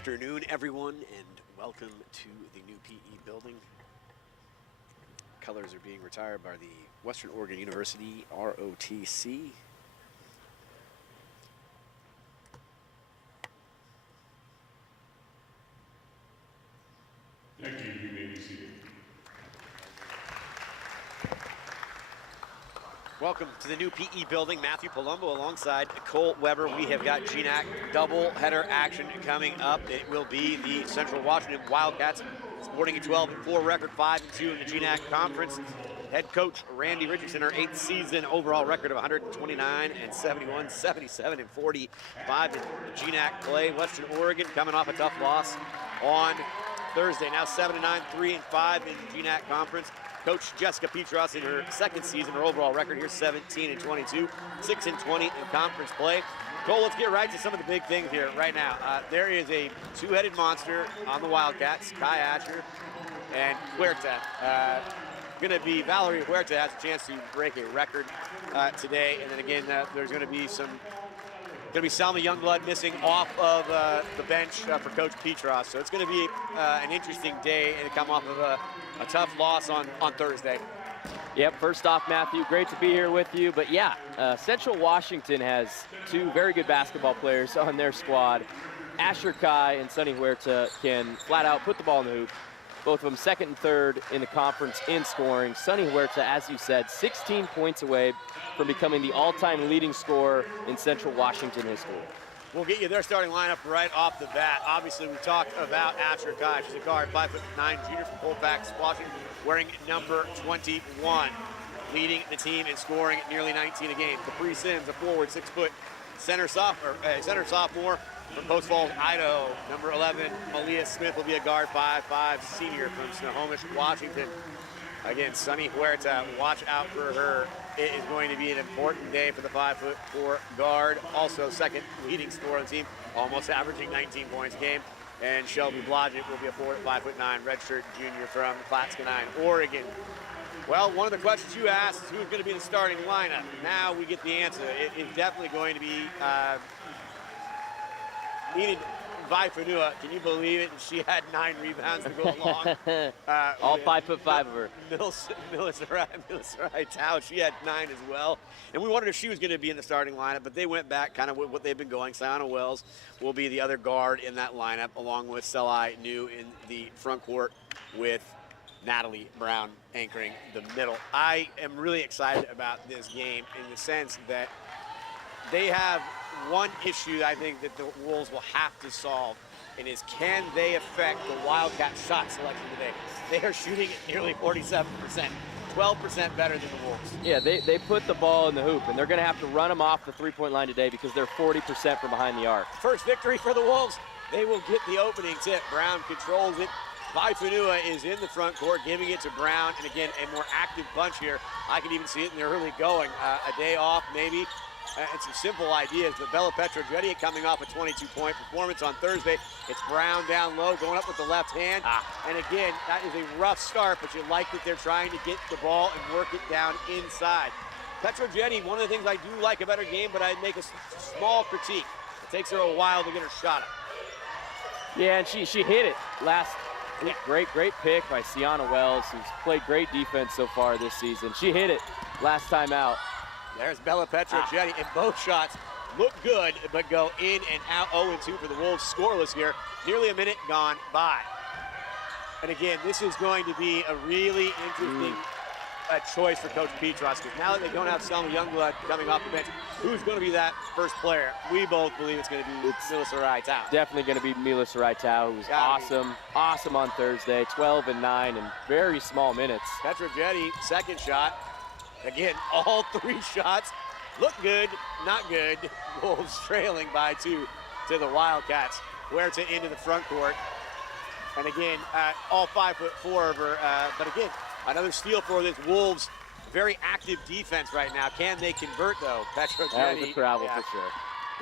afternoon, everyone, and welcome to the new PE building. Colors are being retired by the Western Oregon University ROTC. Thank you. You may be seated. Welcome to the new PE building. Matthew Palumbo alongside Cole Weber. We have got GNAC double header action coming up. It will be the Central Washington Wildcats sporting a 12-4 record, 5-2 in the GNAC conference. Head coach Randy Richardson, our 8th season overall record of 129 and 71, 77 and 45 in GNAC play. Western Oregon coming off a tough loss on Thursday. Now 7-9, 3-5 in GNAC conference. Coach Jessica Petros in her 2nd season, her overall record here, 17 and 22, 6 and 20 in conference play. Cole, let's get right to some of the big things here right now. There is a two-headed monster on the Wildcats, Kai Asher and Huerta. Going to be Valerie Huerta has a chance to break a record today, and then again, there's going to be Salma Youngblood missing off of the bench for Coach Petros. So it's going to be an interesting day and come off of a tough loss on Thursday. Yep, first off, Matthew, great to be here with you. But yeah, Central Washington has two very good basketball players on their squad. Asher Kai and Sunny Huerta can flat out put the ball in the hoop. Both of them 2nd and 3rd in the conference in scoring. Sunny Huerta, as you said, 16 points away from becoming the all-time leading scorer in Central Washington history. We'll get you their starting lineup right off the bat. Obviously, we talked about Asher Kai. She's a guard, 5'9" junior from Colfax, Washington, wearing number 21, leading the team in scoring at nearly 19 a game. Capri Sims, a forward, 6 foot center sophomore from Post Falls, Idaho. Number 11, Malia Smith will be a guard, 5'5", senior from Snohomish, Washington. Again, Sunny Huerta, watch out for her. It is going to be an important day for the 5'4" guard. Also 2nd leading scorer on the team, almost averaging 19 points a game. And Shelby Blodgett will be a forward at 5'9", redshirt junior from Clatskanie, Oregon. Well, one of the questions you asked is who's going to be in the starting lineup. Now we get the answer. It is definitely going to be needed. Vaifanua, can you believe it? She had 9 rebounds to go along. All 5'5" of her. Melissa Tao, she had 9 as well. And we wondered if she was going to be in the starting lineup, but they went back kind of with what they've been going. Sayana Wells will be the other guard in that lineup, along with Selai New in the front court with Natalie Brown anchoring the middle. I am really excited about this game in the sense that they have one issue I think that the Wolves will have to solve, and is can they affect the Wildcat shot selection today? They are shooting at nearly 47%, 12% better than the Wolves. Yeah, they put the ball in the hoop, and they're going to have to run them off the three-point line today because they're 40% from behind the arc. First victory for the Wolves. They will get the opening tip. Brown controls it. Vaifanua is in the front court, giving it to Brown, and again, a more active bunch here. I can even see it in the early going. A day off, maybe. And some simple ideas, but Bella Petrogetti coming off a 22-point performance on Thursday. It's Brown down low, going up with the left hand. And again, that is a rough start, but you like that they're trying to get the ball and work it down inside. Petrogetti, one of the things I do like about her game, but I'd make a small critique. It takes her a while to get her shot up. Yeah, and she hit it last. Yeah. Great pick by Sienna Wells, who's played great defense so far this season. She hit it last time out. There's Bella Petrogetti, and both shots look good, but go in and out. 0-2 for the Wolves, scoreless here. Nearly a minute gone by. And again, this is going to be a really interesting choice for Coach Petros, because now that they don't have Selma Youngblood coming off the bench, who's going to be that first player? We both believe it's going to be Mila Sarai-Tao. Definitely going to be Mila Sarai-Tao, who was awesome on Thursday, 12 and 9 in very small minutes. Petrogetti, second shot. Again, all 3 shots look good, not good. Wolves trailing by 2 to the Wildcats. Huerta into the front court. And again, all 5'4" of her. But again, another steal for this Wolves. Very active defense right now. Can they convert, though? Petrogetti. That was a travel for sure.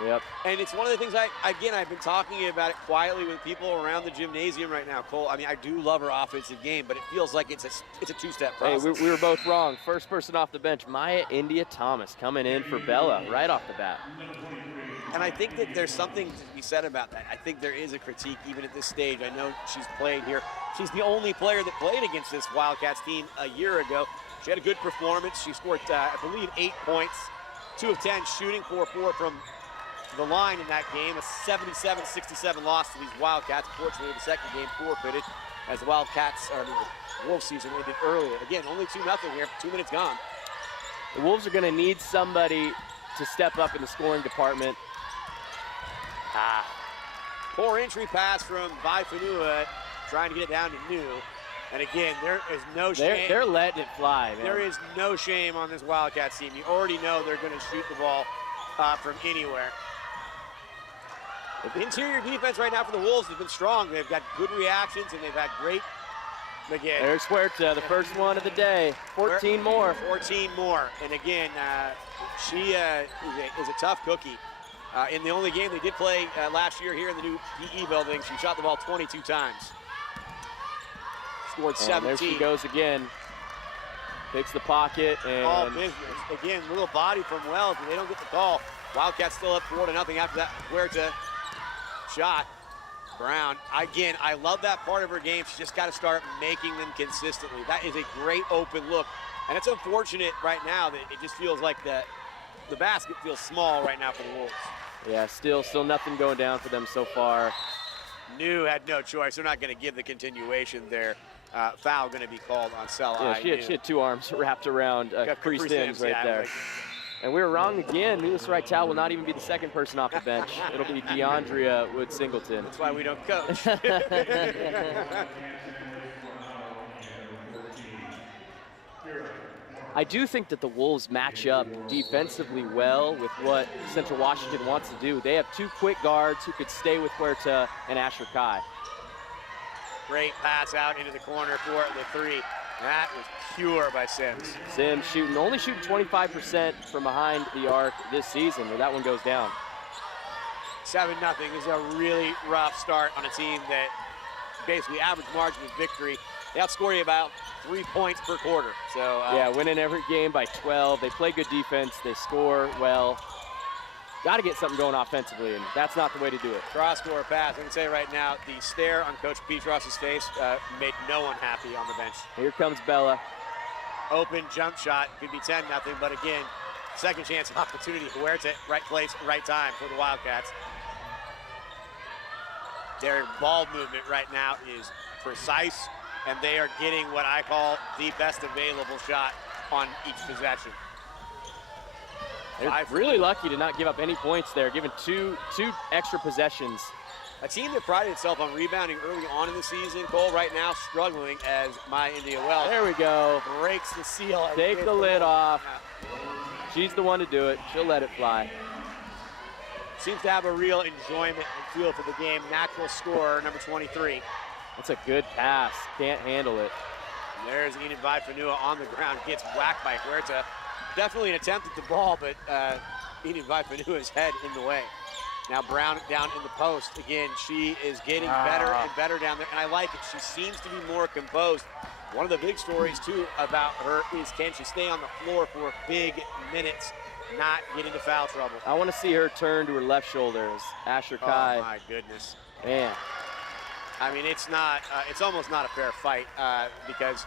Yep. And it's one of the things I've been talking about it quietly with people around the gymnasium right now, Cole. I mean, I do love her offensive game, but it feels like it's a two-step process. Hey, we were both wrong. First person off the bench, Maya India Thomas coming in for Bella right off the bat. And I think that there's something to be said about that. I think there is a critique even at this stage. I know she's played here. She's the only player that played against this Wildcats team a year ago. She had a good performance. She scored, I believe, 8 points, 2 of 10 shooting, 4-4 from the line in that game. A 77-67 loss to these Wildcats. Unfortunately, the second game forfeited as the Wildcats, or the Wolves season ended earlier. Again, only 2-0 here, 2 minutes gone. The Wolves are going to need somebody to step up in the scoring department. Poor entry pass from Vaifanua, trying to get it down to New. And again, there is no shame. They're letting it fly, man. There is no shame on this Wildcats team. You already know they're going to shoot the ball from anywhere. The interior defense right now for the Wolves has been strong. They've got good reactions, and they've had great, again. There's Huerta, the first one of the day. 14 more. 14 more. And again, she is a tough cookie. In the only game they did play last year here in the new PE building, she shot the ball 22 times. Scored 17. There she goes again. Picks the pocket. And all business. Again, little body from Wells, but they don't get the call. Wildcats still up 4-0 after that Huerta shot. Brown, again, I love that part of her game. She's just got to start making them consistently. That is a great open look. And it's unfortunate right now that it just feels like the basket feels small right now for the Wolves. Yeah, still nothing going down for them so far. New had no choice. They're not going to give the continuation there. Foul going to be called on Sella. Yeah, she had 2 arms wrapped around Capri Sims right there. And we were wrong again. Needless Right-Tal will not even be the second person off the bench. It'll be DeAndrea Wood-Singleton. That's why we don't coach. I do think that the Wolves match up defensively well with what Central Washington wants to do. They have 2 quick guards who could stay with Huerta and Asher Kai. Great pass out into the corner for the 3. That was pure by Sims. Sims only shooting 25% from behind the arc this season, where that one goes down. 7-0 is a really rough start on a team that basically average margin of victory. They outscore you about 3 points per quarter. So yeah, winning every game by 12. They play good defense. They score well. Got to get something going offensively, and that's not the way to do it. Cross-court pass. I can say right now, the stare on Coach Petros's face made no one happy on the bench. Here comes Bella. Open jump shot. Could be 10-0, but again, second chance opportunity. Huerta, right place, right time for the Wildcats. Their ball movement right now is precise, and they are getting what I call the best available shot on each possession. They're really lucky to not give up any points there, given two extra possessions. A team that prided itself on rebounding early on in the season, Cole, right now struggling as my India Wells. There we go. Breaks the seal. Take the lid off. She's the one to do it. She'll let it fly. Seems to have a real enjoyment and feel for the game. Natural scorer, number 23. That's a good pass. Can't handle it. And there's Enid Vaifanua on the ground. Gets whacked by Huerta. Definitely an attempt at the ball, but Enid Vaifanua's head in the way. Now Brown down in the post. Again, she is getting better and better down there, and I like it. She seems to be more composed. One of the big stories, too, about her is can she stay on the floor for big minutes, not get into foul trouble. I want to see her turn to her left shoulder as Asher Kai. Oh, my goodness. Man. I mean, it's almost not a fair fight because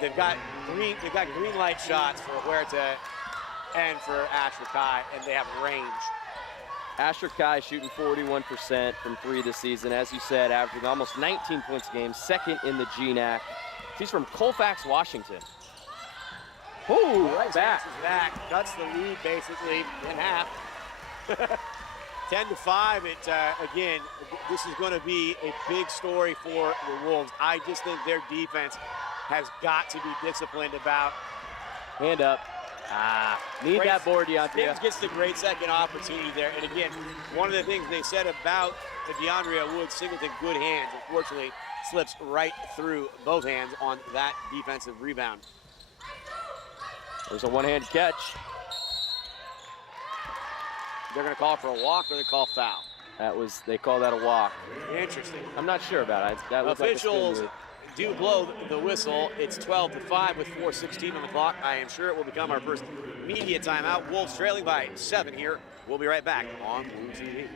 they've got green light shots for Huerta and for Asher Kai, and they have range. Asher Kai shooting 41% from 3 this season. As you said, averaging almost 19 points a game, second in the GNAC. She's from Colfax, Washington. Ooh, right back. Cuts the lead basically in half. 10-5. Again, this is going to be a big story for the Wolves. I just think their defense has got to be disciplined about. Hand up. Need that board, DeAndrea. Sims gets the great second opportunity there. And again, one of the things they said about the DeAndrea Wood-Singleton, good hands. Unfortunately, slips right through both hands on that defensive rebound. There's a one-handed catch. They're going to call for a walk or they call foul. They call that a walk. Interesting. I'm not sure about it. That officials do blow the whistle. It's 12-5 with 4:16 on the clock. I am sure it will become our first media timeout. Wolves trailing by 7 here. We'll be right back on Blue TV.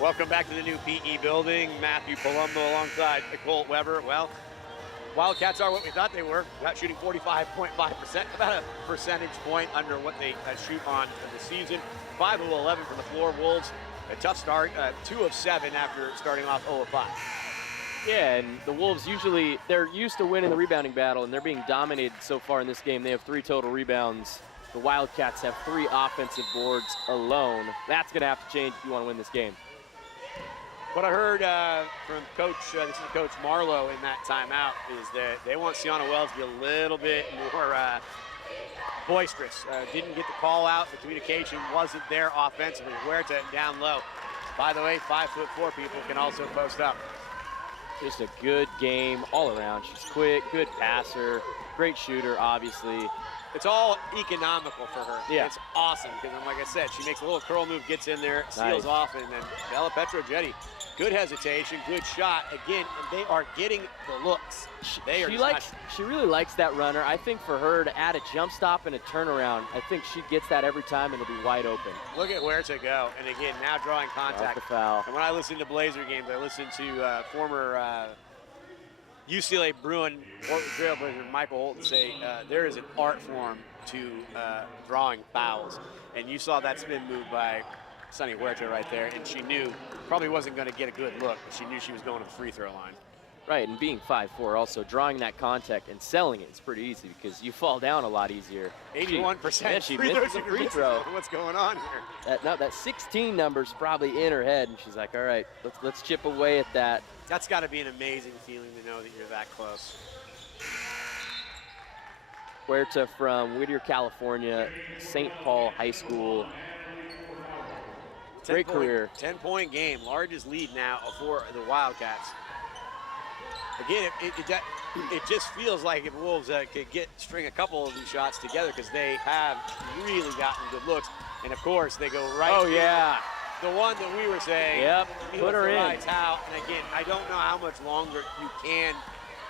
Welcome back to the new PE building. Matthew Palumbo alongside Colt Weber. Well, Wildcats are what we thought they were. About shooting 45.5%, about a percentage point under what they shoot on the season. 5 of 11 from the floor. Wolves, a tough start, 2 of 7 after starting off 0 of 5. Yeah, and the Wolves usually, they're used to winning the rebounding battle, and they're being dominated so far in this game. They have 3 total rebounds. The Wildcats have 3 offensive boards alone. That's going to have to change if you want to win this game. What I heard from Coach, this is Coach Marlowe in that timeout, is that they want Sienna Wells to be a little bit more boisterous. Didn't get the call out. The communication wasn't there offensively. Huerta down low. By the way, 5'4" people can also post up. Just a good game all around. She's quick, good passer, great shooter, obviously. It's all economical for her. Yeah. It's awesome because, like I said, she makes a little curl move, gets in there, seals off, and then Bella Petrojetti, good hesitation, good shot. Again, and they are getting the looks. She really likes that runner. I think for her to add a jump stop and a turnaround, I think she gets that every time and it'll be wide open. Look at where to go. And again, now drawing contact. That's the foul. And when I listen to Blazer games, I listen to former UCLA Bruin Trailblazer Michael Holton say there is an art form to drawing fouls. And you saw that spin move by Sunny Huerta right there, and she knew probably wasn't going to get a good look, but she knew she was going to the free throw line. Right, and being 5'4", also drawing that contact and selling it is pretty easy because you fall down a lot easier. 81% she free misses the free throw. What's going on here? That 16 number's probably in her head, and she's like, all right, let's chip away at that. That's got to be an amazing feeling to know that you're that close. Huerta from Whittier, California, St. Paul High School. Great career. 10-point game, largest lead now for the Wildcats. Again, it just feels like if Wolves could string a couple of these shots together because they have really gotten good looks. And of course, they go right. Oh, yeah. The one that we were saying. Yep, put her in. Out. And again, I don't know how much longer you can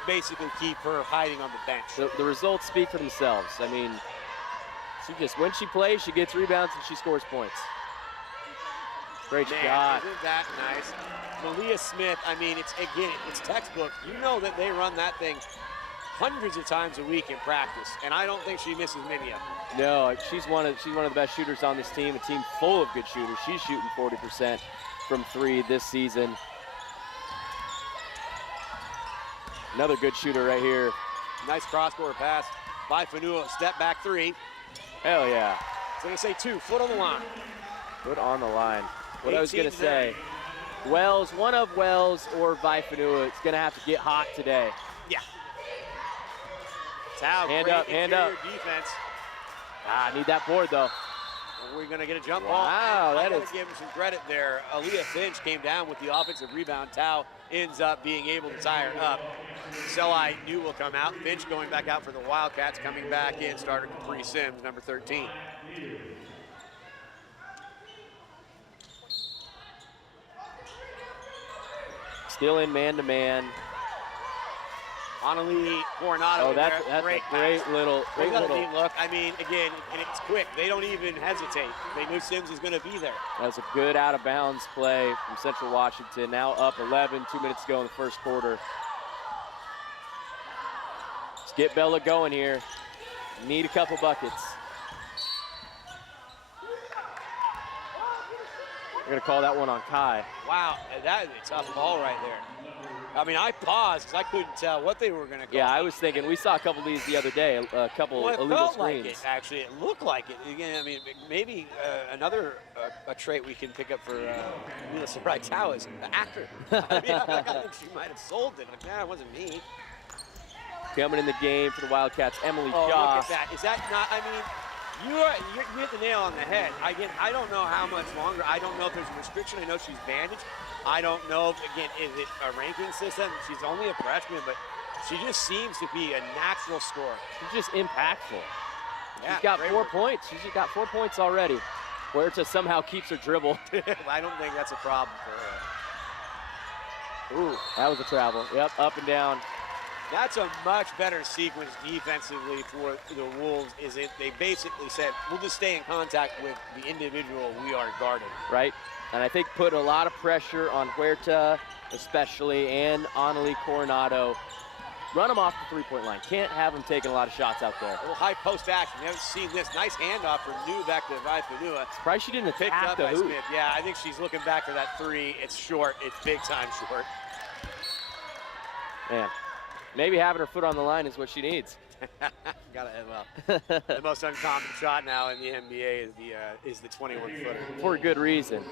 basically keep her hiding on the bench. The results speak for themselves. I mean, when she plays, she gets rebounds and she scores points. Great shot. Isn't that nice? Malia Smith, I mean, it's textbook. You know that they run that thing hundreds of times a week in practice, and I don't think she misses many of them. No, she's one of the best shooters on this team, a team full of good shooters. She's shooting 40% from 3 this season. Another good shooter right here. Nice cross-court pass by Fanua, step back 3. Hell yeah. I was going to say 2, foot on the line. Foot on the line. What I was going to say, Wells, one of Wells or Vaifanua, it's going to have to get hot today. Yeah. Tao, hand great up. Defense. Need that board, though. We're going to get a jump ball. Wow, I got to give him some credit there. Aaliyah Finch came down with the offensive rebound. Tao ends up being able to tie her up. Selai New will come out. Finch going back out for the Wildcats, coming back in, starter Capri Sims, number 13. Still in man-to-man. Annalie Coronado. Oh, that's a great little look. I mean, again, and it's quick. They don't even hesitate. They knew Sims is going to be there. That's a good out-of-bounds play from Central Washington. Now up 11, 2 minutes to go in the first quarter. Let's get Bella going here. Need a couple buckets. We're going to call that one on Kai. Wow, that is a tough ball right there. I mean, I paused because I couldn't tell what they were going to call. Yeah, I was thinking, we saw a couple of these the other day, a couple well, it illegal felt screens. like it, actually. It looked like it. Again, I mean, maybe another a trait we can pick up for Mila Sarai-Tao is the actor. I mean, I think she might have sold it. Like, nah, it wasn't me. Coming in the game for the Wildcats, Emily Oh, Joss. look at that. Is that not, I mean, you hit the nail on the head. Again, I don't know how much longer. I don't know if there's a restriction. I know she's bandaged. I don't know, again, is it a ranking system? She's only a freshman, but she just seems to be a natural scorer. She's just impactful. Yeah, she's got 4 points. She's just got 4 points already. Huerta somehow keeps her dribble. I don't think that's a problem for her. Ooh, that was a travel. Yep, up and down. That's a much better sequence defensively for the Wolves. They basically said, we'll just stay in contact with the individual we are guarding. Right, and I think put a lot of pressure on Huerta, especially, and Anneli Coronado. Run them off the three-point line. Can't have them taking a lot of shots out there. A little high post action. We haven't seen this. Nice handoff from New back to Vaipanua. Surprised she didn't Picked attack up the by hoop. Smith. Yeah, I think she's looking back for that three. It's short. It's big time short. Man, maybe having her foot on the line is what she needs. The most uncommon shot now in the NBA is the 21-footer. For a good reason.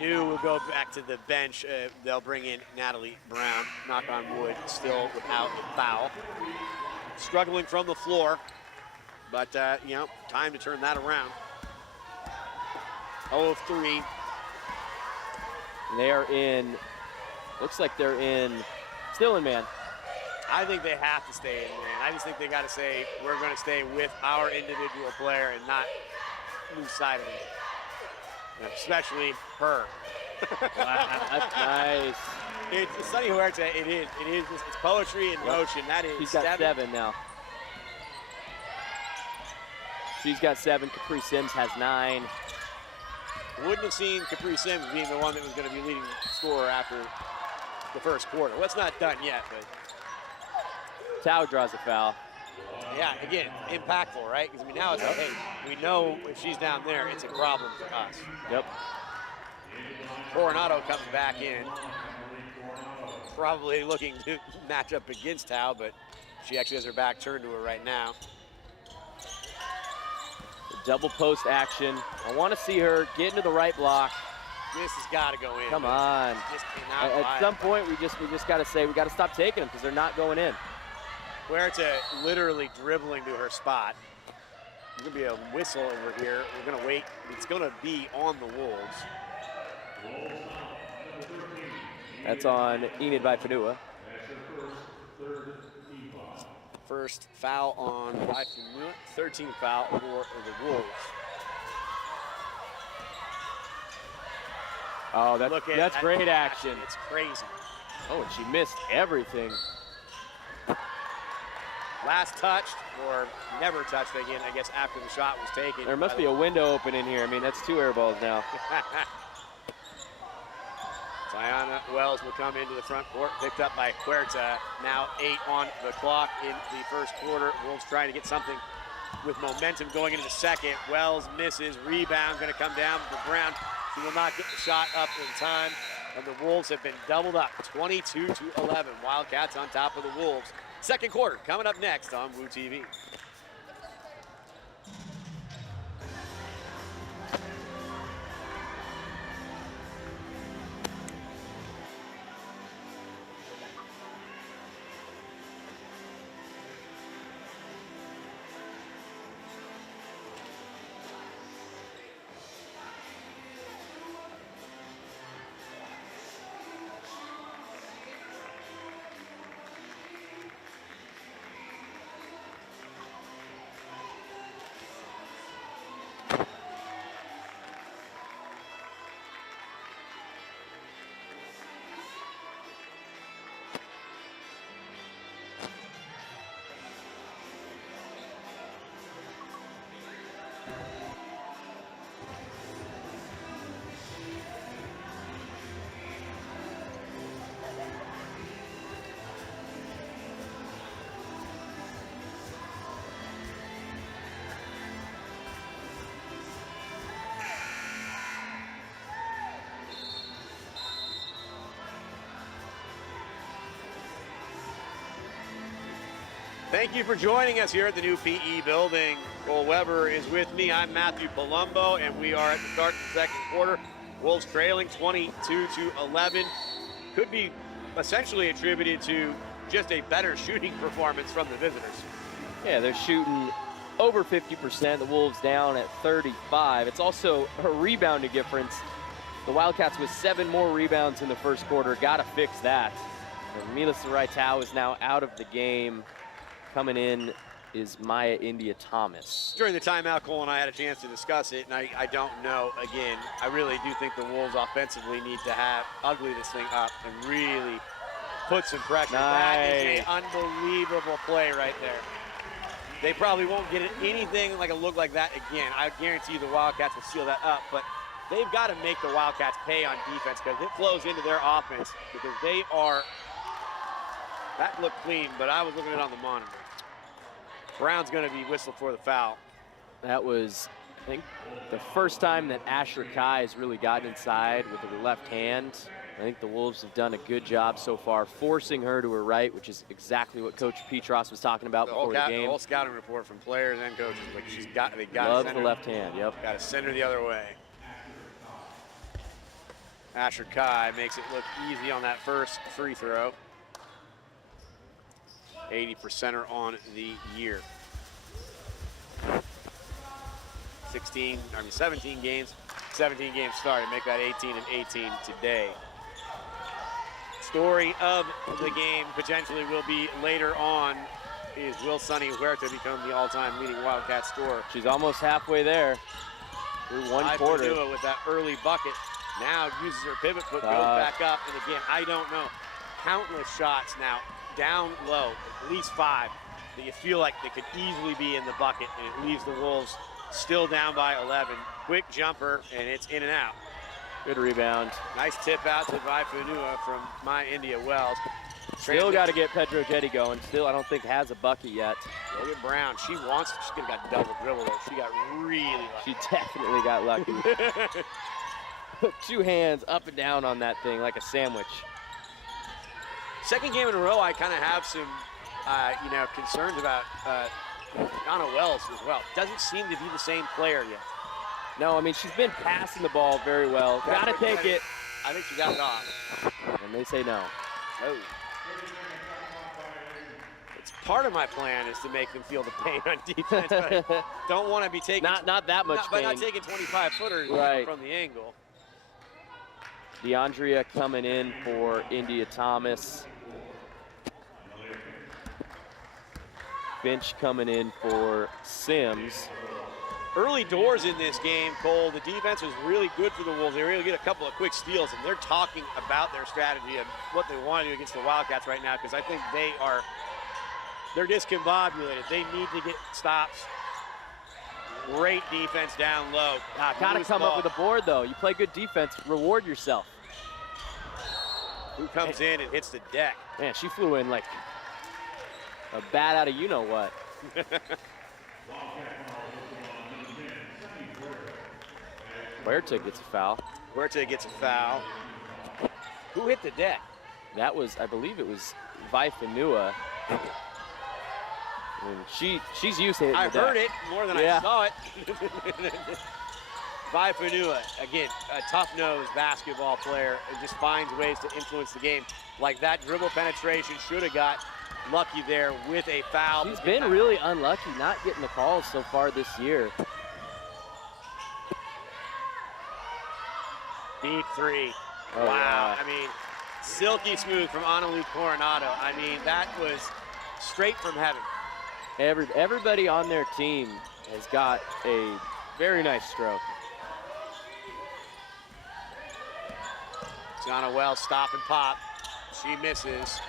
New will go back to the bench. They'll bring in Natalie Brown. Knock on wood, still without a foul. Struggling from the floor, but you know, time to turn that around. 0 of 3. And they are in. Looks like they're in. Still in man. I think they have to stay in man. I just think they got to say we're going to stay with our individual player and not lose sight of him. Especially her. Wow, that's nice. It's Sunny Huerta. It's poetry in motion. That is. She's got 7 now. She's got 7. Capri Sims has 9. Wouldn't have seen Capri Sims being the one that was going to be leading scorer after the first quarter. Well, it's not done yet, but. Tao draws a foul. Yeah, again, impactful, right? Because I mean, now it's like, hey, we know if she's down there, it's a problem for us. Yep. Coronado comes back in. Probably looking to match up against Tao, but she actually has her back turned to her right now. Double post action. I want to see her get into the right block. This has got to go in. Come on. Just cannot At some point, we just got to say we got to stop taking them because they're not going in. Huerta literally dribbling to her spot. There's going to be a whistle over here. We're going to wait. It's going to be on the Wolves. That's on Enid Vaipanua. First foul on Vaipanua. 13th foul for the Wolves. Oh, that's great action. It's crazy. Oh, and she missed everything. Last touched, or never touched again, I guess, after the shot was taken. There must be a window open in here. I mean, that's 2 air balls now. Tiana Wells will come into the front court, picked up by Huerta. Now 8 on the clock in the first quarter. Wolves trying to get something with momentum going into the second. Wells misses, rebound going to come down for Brown. She will not get the shot up in time, and the Wolves have been doubled up, 22-11. Wildcats on top of the Wolves. Second quarter coming up next on WU TV. Thank you for joining us here at the new PE building. Cole Weber is with me. I'm Matthew Palumbo, and we are at the start of the second quarter. Wolves trailing 22-11. Could be essentially attributed to just a better shooting performance from the visitors. Yeah, they're shooting over 50%. The Wolves down at 35. It's also a rebounding difference. The Wildcats with 7 more rebounds in the first quarter. Got to fix that. And Milas Raitau is now out of the game. Coming in is Maya India Thomas. During the timeout, Cole and I had a chance to discuss it, and I don't know. Again, I really do think the Wolves offensively need to ugly this thing up and really put some pressure. Nice. That is an unbelievable play right there. They probably won't get anything like a look like that again. I guarantee you the Wildcats will seal that up, but they've got to make the Wildcats pay on defense because it flows into their offense because they are, that looked clean, but I was looking at it on the monitor. Brown's going to be whistled for the foul. That was, I think, the first time that Asher Kai has really gotten inside with her left hand. I think the Wolves have done a good job so far, forcing her to her right, which is exactly what Coach Petros was talking about before the game. The whole scouting report from players and coaches, like they got loves the left hand, yep. Got to send her the other way. Asher Kai makes it look easy on that first free throw. 80%er on the year. 17 games started, make that 18 and 18 today. Story of the game potentially will be later on is will Sunny Huerta become the all-time leading Wildcat scorer. She's almost halfway there through one quarter. Ivanua with that early bucket. Now uses her pivot foot, goes back up, and again, I don't know. Countless shots now, down low, at least 5, that you feel like they could easily be in the bucket, and it leaves the Wolves still down by 11. Quick jumper, and it's in and out. Good rebound. Nice tip out to Ivanua from My India Wells. Still got to get Pedro Jetty going. Still, I don't think has a bucket yet. Look at Brown. She wants it. She's going to got double dribble there. She got really lucky. She definitely got lucky. Put 2 hands up and down on that thing like a sandwich. Second game in a row, I kind of have some, concerns about Donna Wells as well. Doesn't seem to be the same player yet. No, I mean, she's been passing the ball very well. Gotta take it. I think she got it off. And they say no. Oh. It's part of my plan is to make them feel the pain on defense, but I don't want to be taking not that much pain. But not taking 25-footers from the angle. DeAndrea coming in for India Thomas. Finch coming in for Sims. Early doors in this game, Cole, the defense was really good for the Wolves. They were able to get a couple of quick steals, and they're talking about their strategy and what they want to do against the Wildcats right now because I think they're discombobulated. They need to get stops. Great defense down low. Got to come up with a board, though. You play good defense, reward yourself. Who comes in and hits the deck? Man, she flew in like a bat out of you-know-what. Huerta gets a foul. Huerta gets a foul. Who hit the deck? That was, I believe it was Ivanua. I mean, she's used to hitting the deck. I heard it more than I saw it. Ivanua, again, a tough-nosed basketball player and just finds ways to influence the game. Like that dribble penetration, should have got lucky there with a foul. She's been really unlucky not getting the calls so far this year. Deep 3. Oh, wow. yeah. I mean, silky smooth from Analu Coronado. I mean, that was straight from heaven. Everybody on their team has got a very nice stroke. Donna Wells stop and pop. She misses.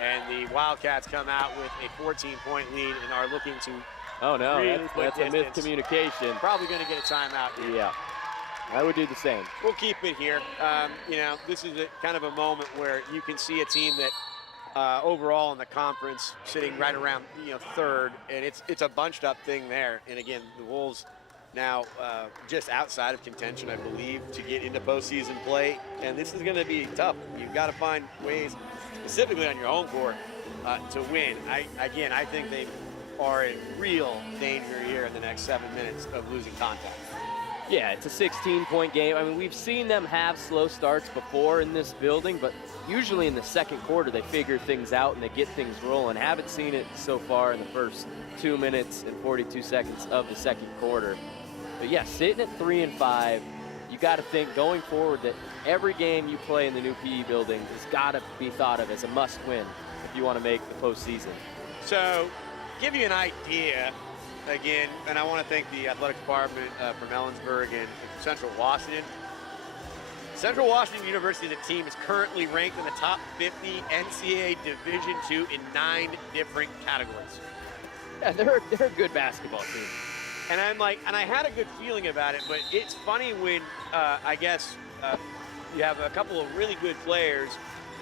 And the Wildcats come out with a 14-point lead and are looking to really that's a miscommunication. Probably going to get a timeout here. Yeah, I would do the same. We'll keep it here. This is kind of a moment where you can see a team that overall in the conference sitting right around third, and it's a bunched up thing there. And again, the Wolves now just outside of contention, I believe, to get into postseason play. And this is going to be tough. You've got to find ways, specifically on your home court, to win. I think they are in real danger here in the next 7 minutes of losing contact. Yeah, it's a 16-point game. I mean, we've seen them have slow starts before in this building, but usually in the second quarter they figure things out and they get things rolling. Haven't seen it so far in the first 2 minutes and 42 seconds of the second quarter. But yeah, sitting at 3-5, you got to think going forward that every game you play in the new PE building has got to be thought of as a must-win if you want to make the postseason. So, give you an idea. Again, and I want to thank the athletic department from Ellensburg and Central Washington. Central Washington University, the team, is currently ranked in the top 50 NCAA Division II in 9 different categories. Yeah, they're a good basketball team. And I had a good feeling about it, but it's funny when you have a couple of really good players,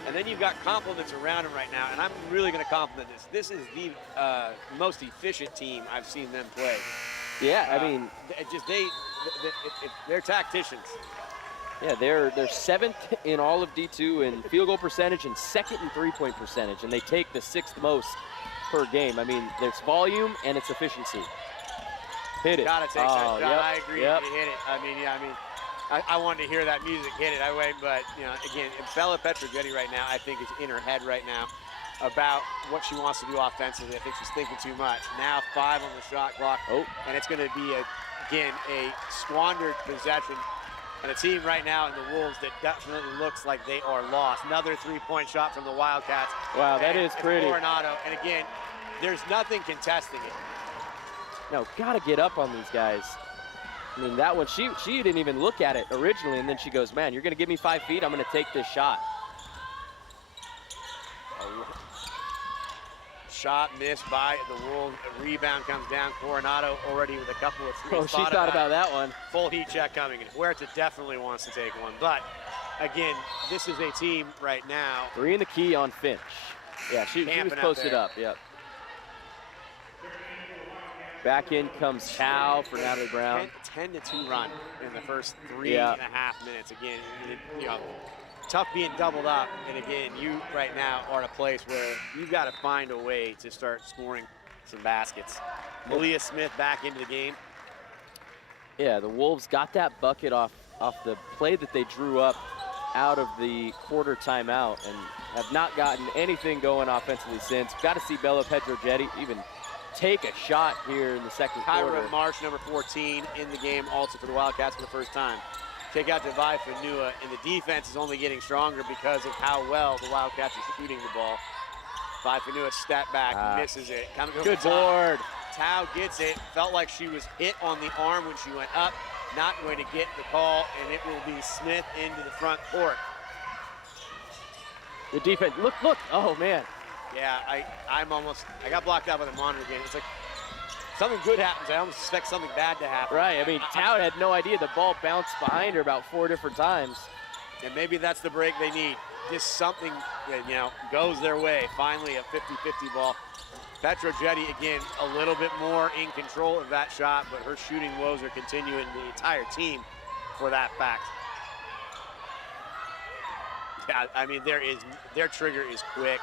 and then you've got compliments around them right now, and I'm really going to compliment this. This is the most efficient team I've seen them play. Yeah, I mean, they're tacticians. Yeah, they're 7th in all of D2 in field goal percentage and 2nd in three-point percentage, and they take the 6th most per game. I mean, there's volume and it's efficiency. Hit it. Gotta take that shot. Yep, I agree. yep. You hit it. I wanted to hear that music hit it. But again, Bella Petrogetti right now, I think is in her head right now about what she wants to do offensively. I think she's thinking too much. Now 5 on the shot clock, and it's going to be a squandered possession. And a team right now in the Wolves that definitely looks like they are lost. Another 3-point shot from the Wildcats. Wow, that is pretty. Coronado, and again, there's nothing contesting it. No, gotta get up on these guys. I mean, that one, she didn't even look at it originally, and then she goes, man, you're gonna give me 5 feet, I'm gonna take this shot. Shot missed by the Wolves. A rebound comes down. Coronado already with a couple of threes. Oh, she thought about that one. Full heat check coming in. Huerta definitely wants to take one. But, again, this is a team right now. 3 in the key on Finch. Yeah, she was posted up, yep. Back in comes Chow for Natalie Brown. 10-2 run in the first 3.5 minutes. Again, tough being doubled up, and again, you right now are at a place where you've got to find a way to start scoring some baskets. Malia Smith back into the game. Yeah, the Wolves got that bucket off the play that they drew up out of the quarter timeout and have not gotten anything going offensively since. Got to see Bella Petrogetti even take a shot here in the second quarter. Kyra Marsh, number 14, in the game also for the Wildcats for the first time. Take out Devai Fanua, and the defense is only getting stronger because of how well the Wildcats are shooting the ball. Devai Fanua step back, misses it. Good board. Tao gets it. Felt like she was hit on the arm when she went up. Not going to get the call, and it will be Smith into the front court. The defense, look, oh man. Yeah, I got blocked out by the monitor again. It's like something good happens. I almost expect something bad to happen. Right, I mean, Tao had no idea the ball bounced behind her about 4 different times. And maybe that's the break they need. Just something that, goes their way. Finally, a 50-50 ball. Petrogetti, again, a little bit more in control of that shot, but her shooting woes are continuing, the entire team, for that fact. Yeah, I mean, their trigger is quick.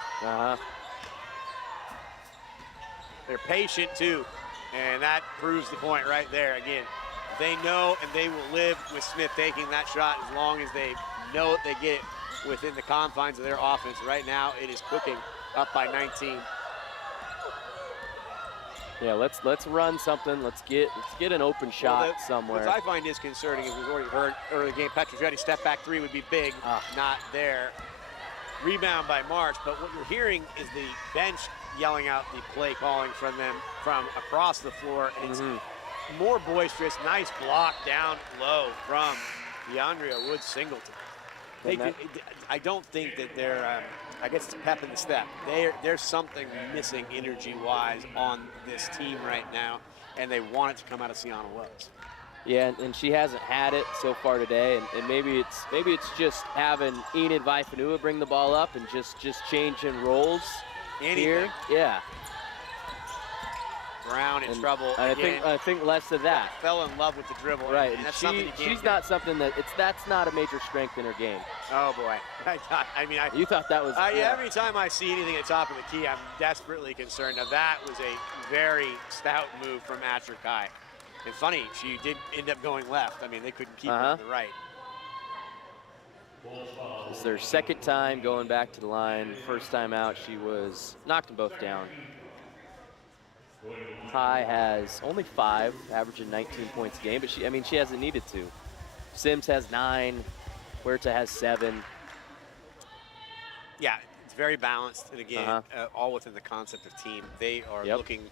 They're patient, too, and that proves the point right there. Again, they know and they will live with Smith taking that shot as long as they know they get it within the confines of their offense. Right now, it is cooking up by 19. Yeah, let's run something. Let's get an open shot somewhere. What I find disconcerting is we've already heard early in the game, Petrogetti step back 3 would be big, not there. Rebound by March, but what you're hearing is the bench yelling out the play calling from them from across the floor. And it's more boisterous. Nice block down low from DeAndrea Wood-Singleton. I don't think that they're, I guess it's a pep in the step. There's something missing energy-wise on this team right now, and they want it to come out of Sienna Wells. Yeah, and she hasn't had it so far today, and maybe it's just having Enid Vaifanua bring the ball up and just changing roles here. Yeah. Brown in trouble again. I think less of that. Fell in love with the dribble. Right, and that's something you can't she's do. not something that's not a major strength in her game. Oh boy, You thought that was? Every time I see anything at the top of the key, I'm desperately concerned. Now that was a very stout move from Asher Kai. And funny, she did end up going left. I mean, they couldn't keep her on the right. It's their second time going back to the line. First time out, she knocked them both down. Kai has only 5, averaging 19 points a game, but she hasn't needed to. Sims has 9, Huerta has 7. Yeah, it's very balanced, and again, all within the concept of team. They are looking.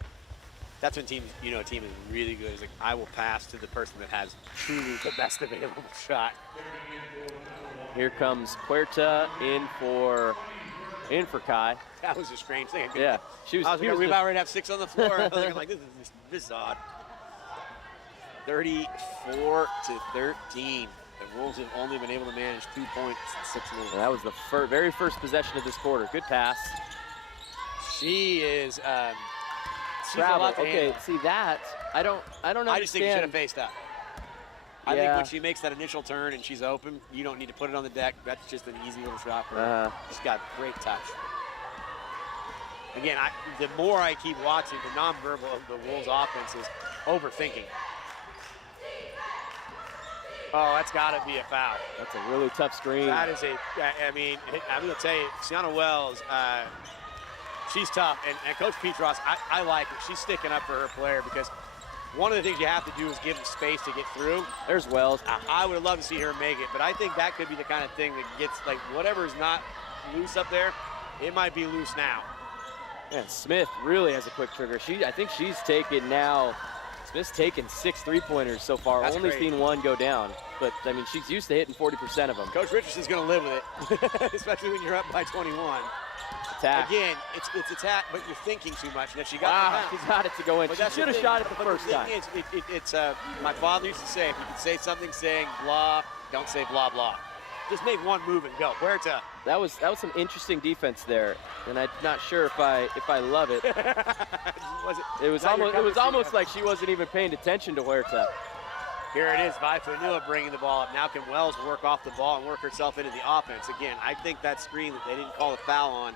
That's when teams, a team is really good. It's like, I will pass to the person that has truly the best available shot. Here comes Huerta in for Kai. That was a strange thing. Yeah, we about ready to have 6 on the floor. I was like, this is odd. 34-13. The Wolves have only been able to manage 2 points in 6 minutes. And that was the very first possession of this quarter. Good pass. She is. Travel. Okay, see that I don't understand. I just think she should have faced up. I think when she makes that initial turn and she's open, you don't need to put it on the deck. That's just an easy little shot for her. She's got great touch. Again, the more I keep watching, the nonverbal of the Wolves offense is overthinking. Oh, that's got to be a foul. That's a really tough screen. That is I'm going to tell you, Sienna Wells, she's tough. And Coach Petros, I like her. She's sticking up for her player because one of the things you have to do is give them space to get through. There's Wells. I would love to see her make it, but I think that could be the kind of thing that gets, like, whatever is not loose up there, it might be loose now. Yeah, Smith really has a quick trigger. I think she's taken now. Smith's taken 6 3-pointers so far. That's only great. Seen 1 go down. But, I mean, she's used to hitting 40% of them. Coach Richardson's going to live with it, especially when you're up by 21. Attack. Again, it's attack, but you're thinking too much. Now she got she's got it to go in. But She should have shot it the first time. It's my father used to say, if you can say something saying blah, don't say blah, blah. Just make one move and go. Huerta. That was some interesting defense there, and I'm not sure if I love it. It was almost like she wasn't even paying attention to Huerta. Here it is, Vaifanua bringing the ball up. Now can Wells work off the ball and work herself into the offense? Again, I think that screen that they didn't call a foul on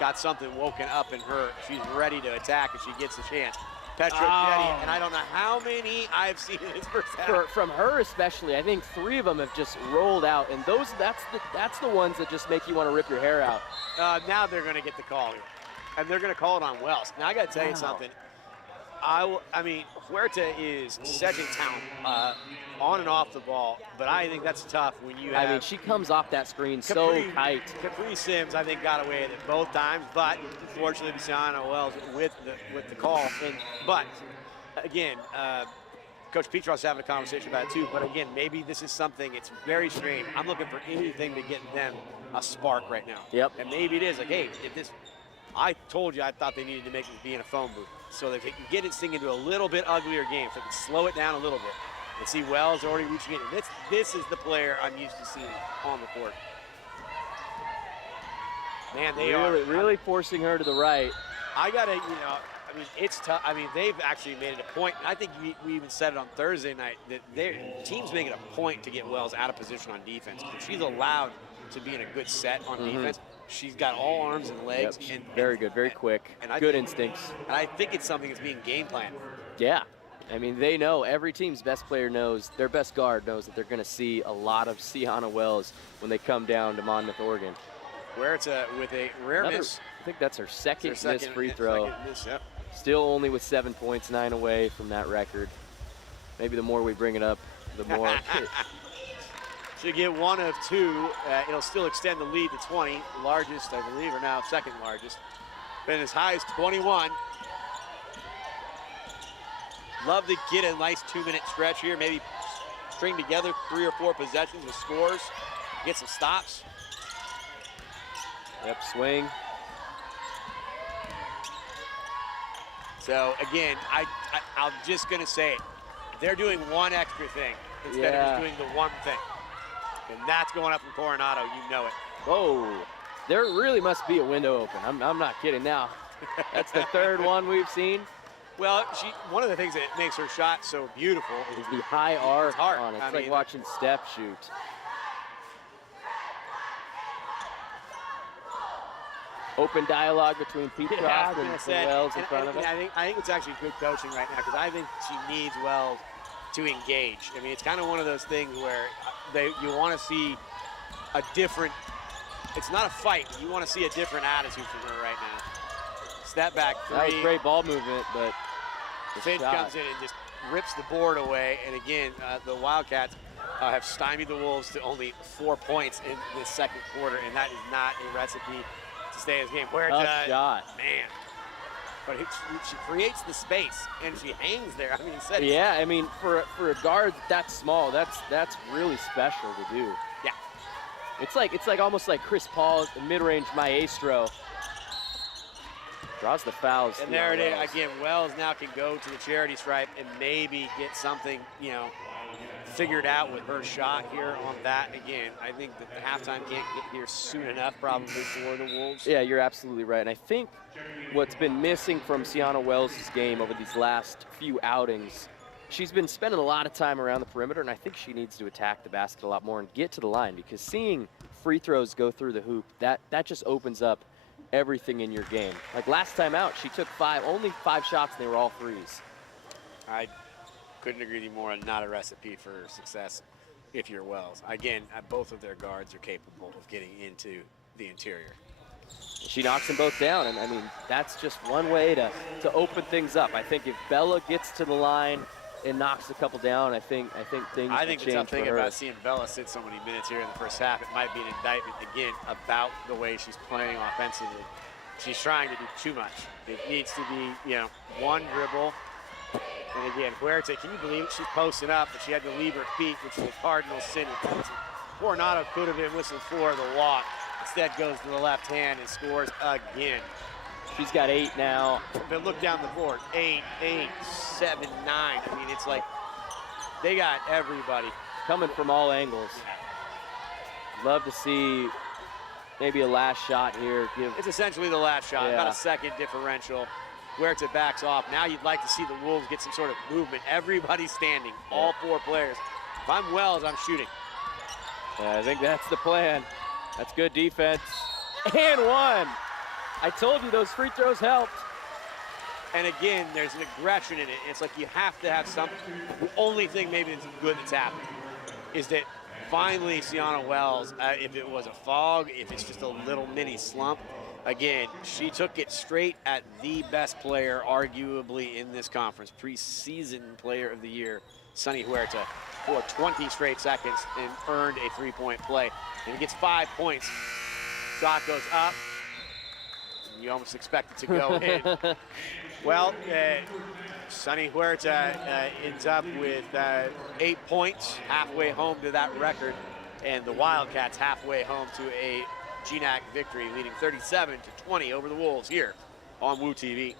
got something woken up in her. She's ready to attack if she gets the chance. Petra Jetty, and I don't know how many I've seen in this first half. From her especially, I think 3 of them have just rolled out, and that's the ones that just make you want to rip your hair out. Now they're going to get the call here, and they're going to call it on Wells. Now I got to tell you something. I mean, Huerta is second talent on and off the ball, but I think that's tough when you have. I mean, she comes off that screen so tight. Capri Sims, I think, got away with it both times, but fortunately, Sienna Wells with the call. But again, Coach Petros having a conversation about it too. But again, maybe this is something. It's very strange. I'm looking for anything to get them a spark right now. Yep. And maybe it is like, hey, if this. I told you I thought they needed to make it be in a phone booth so that they can get this thing into a little bit uglier game, so they can slow it down a little bit. And see Wells already reaching in. This is the player I'm used to seeing on the court. Man, they really forcing her to the right. I gotta, I mean, it's tough. I mean, they've actually made it a point. I think we even said it on Thursday night that their teams make it a point to get Wells out of position on defense. If she's allowed to be in a good set on defense, she's got all arms and legs. Yep, very good, very quick, and good instincts. And I think it's something that's being game planned. Yeah. I mean, they know, every team's best player knows, their best guard knows that they're going to see a lot of Sienna Wells when they come down to Monmouth, Oregon. Where it's with a rare miss. I think that's her second missed free throw. Miss, yep. Still only with 7 points, 9 away from that record. Maybe the more we bring it up, the more. Should get 1 of 2. It'll still extend the lead to 20. Largest, I believe, or now second largest. Been as high as 21. Love to get a nice 2-minute stretch here. Maybe string together 3 or 4 possessions with scores. Get some stops. Yep, swing. So again, I'm just gonna say it. They're doing one extra thing instead of just doing the one thing. And that's going up from Coronado, you know it. Oh, there really must be a window open. I'm not kidding now. That's the 3rd one we've seen. Well, one of the things that makes her shot so beautiful Is the high arc hard. on it. It's I like mean, watching Steph shoot. Open dialogue between Pete Croft and Wells in front of it. I think it's actually good coaching right now because I think she needs Wells to engage. I mean, it's kind of one of those things where you want to see a different. It's not a fight. You want to see a different attitude from her right now. Step back three. That was great ball movement, but Finch comes in and just rips the board away. And again, the Wildcats have stymied the Wolves to only 4 points in the second quarter, and that is not a recipe to stay in this game. Where tough shot, man. But she creates the space and she hangs there. I mean, yeah. I mean, for a guard that's small, that's really special to do. Yeah. It's like almost like Chris Paul, the mid-range maestro. Draws the fouls. And there it is. Again, Wells now can go to the charity stripe and maybe get something, figured out with her shot here on that. Again, I think that the halftime can't get here soon enough probably for the Wolves. Yeah, you're absolutely right. And I think what's been missing from Sienna Wells' game over these last few outings, she's been spending a lot of time around the perimeter, and I think she needs to attack the basket a lot more and get to the line, because seeing free throws go through the hoop, that just opens up everything in your game. Like last time out, she took only 5 shots, and they were all threes. I couldn't agree with you more. Not a recipe for success if you're Wells. Again, both of their guards are capable of getting into the interior. She knocks them both down, and I mean, that's just one way to open things up. I think if Bella gets to the line and knocks a couple down, I think things will change the tough thing for her. about seeing Bella sit so many minutes here in the first half, it might be an indictment, again, about the way she's playing offensively. She's trying to do too much. It needs to be, one dribble. And again, Huerta, can you believe it? She's posting up, but she had to leave her feet, which is a cardinal sin. Coronado could have been whistled for the walk. Instead goes to the left hand and scores again. She's got 8 now. But look down the board, 8, 7, 9. I mean, it's like they got everybody. Coming from all angles. Love to see maybe a last shot here. It's essentially the last shot, Yeah. about a second differential. Huerta backs off. Now you'd like to see the Wolves get some sort of movement. Everybody's standing, all 4 players. If I'm Wells, I'm shooting. Yeah, I think that's the plan. That's good defense. And 1. I told you those free throws helped. And again, there's an aggression in it. It's like you have to have something. The only thing maybe that's good that's happened is that finally Sienna Wells, if it was a fog, if it's just a little mini slump, again, she took it straight at the best player, arguably, in this conference, preseason player of the year, Sunny Huerta, for 20 straight seconds and earned a 3-point play. And he gets 5 points. Shot goes up. You almost expect it to go in. Well, Sunny Huerta ends up with 8 points, halfway home to that record, and the Wildcats halfway home to a GNAC victory, leading 37-20 over the Wolves here on WU TV.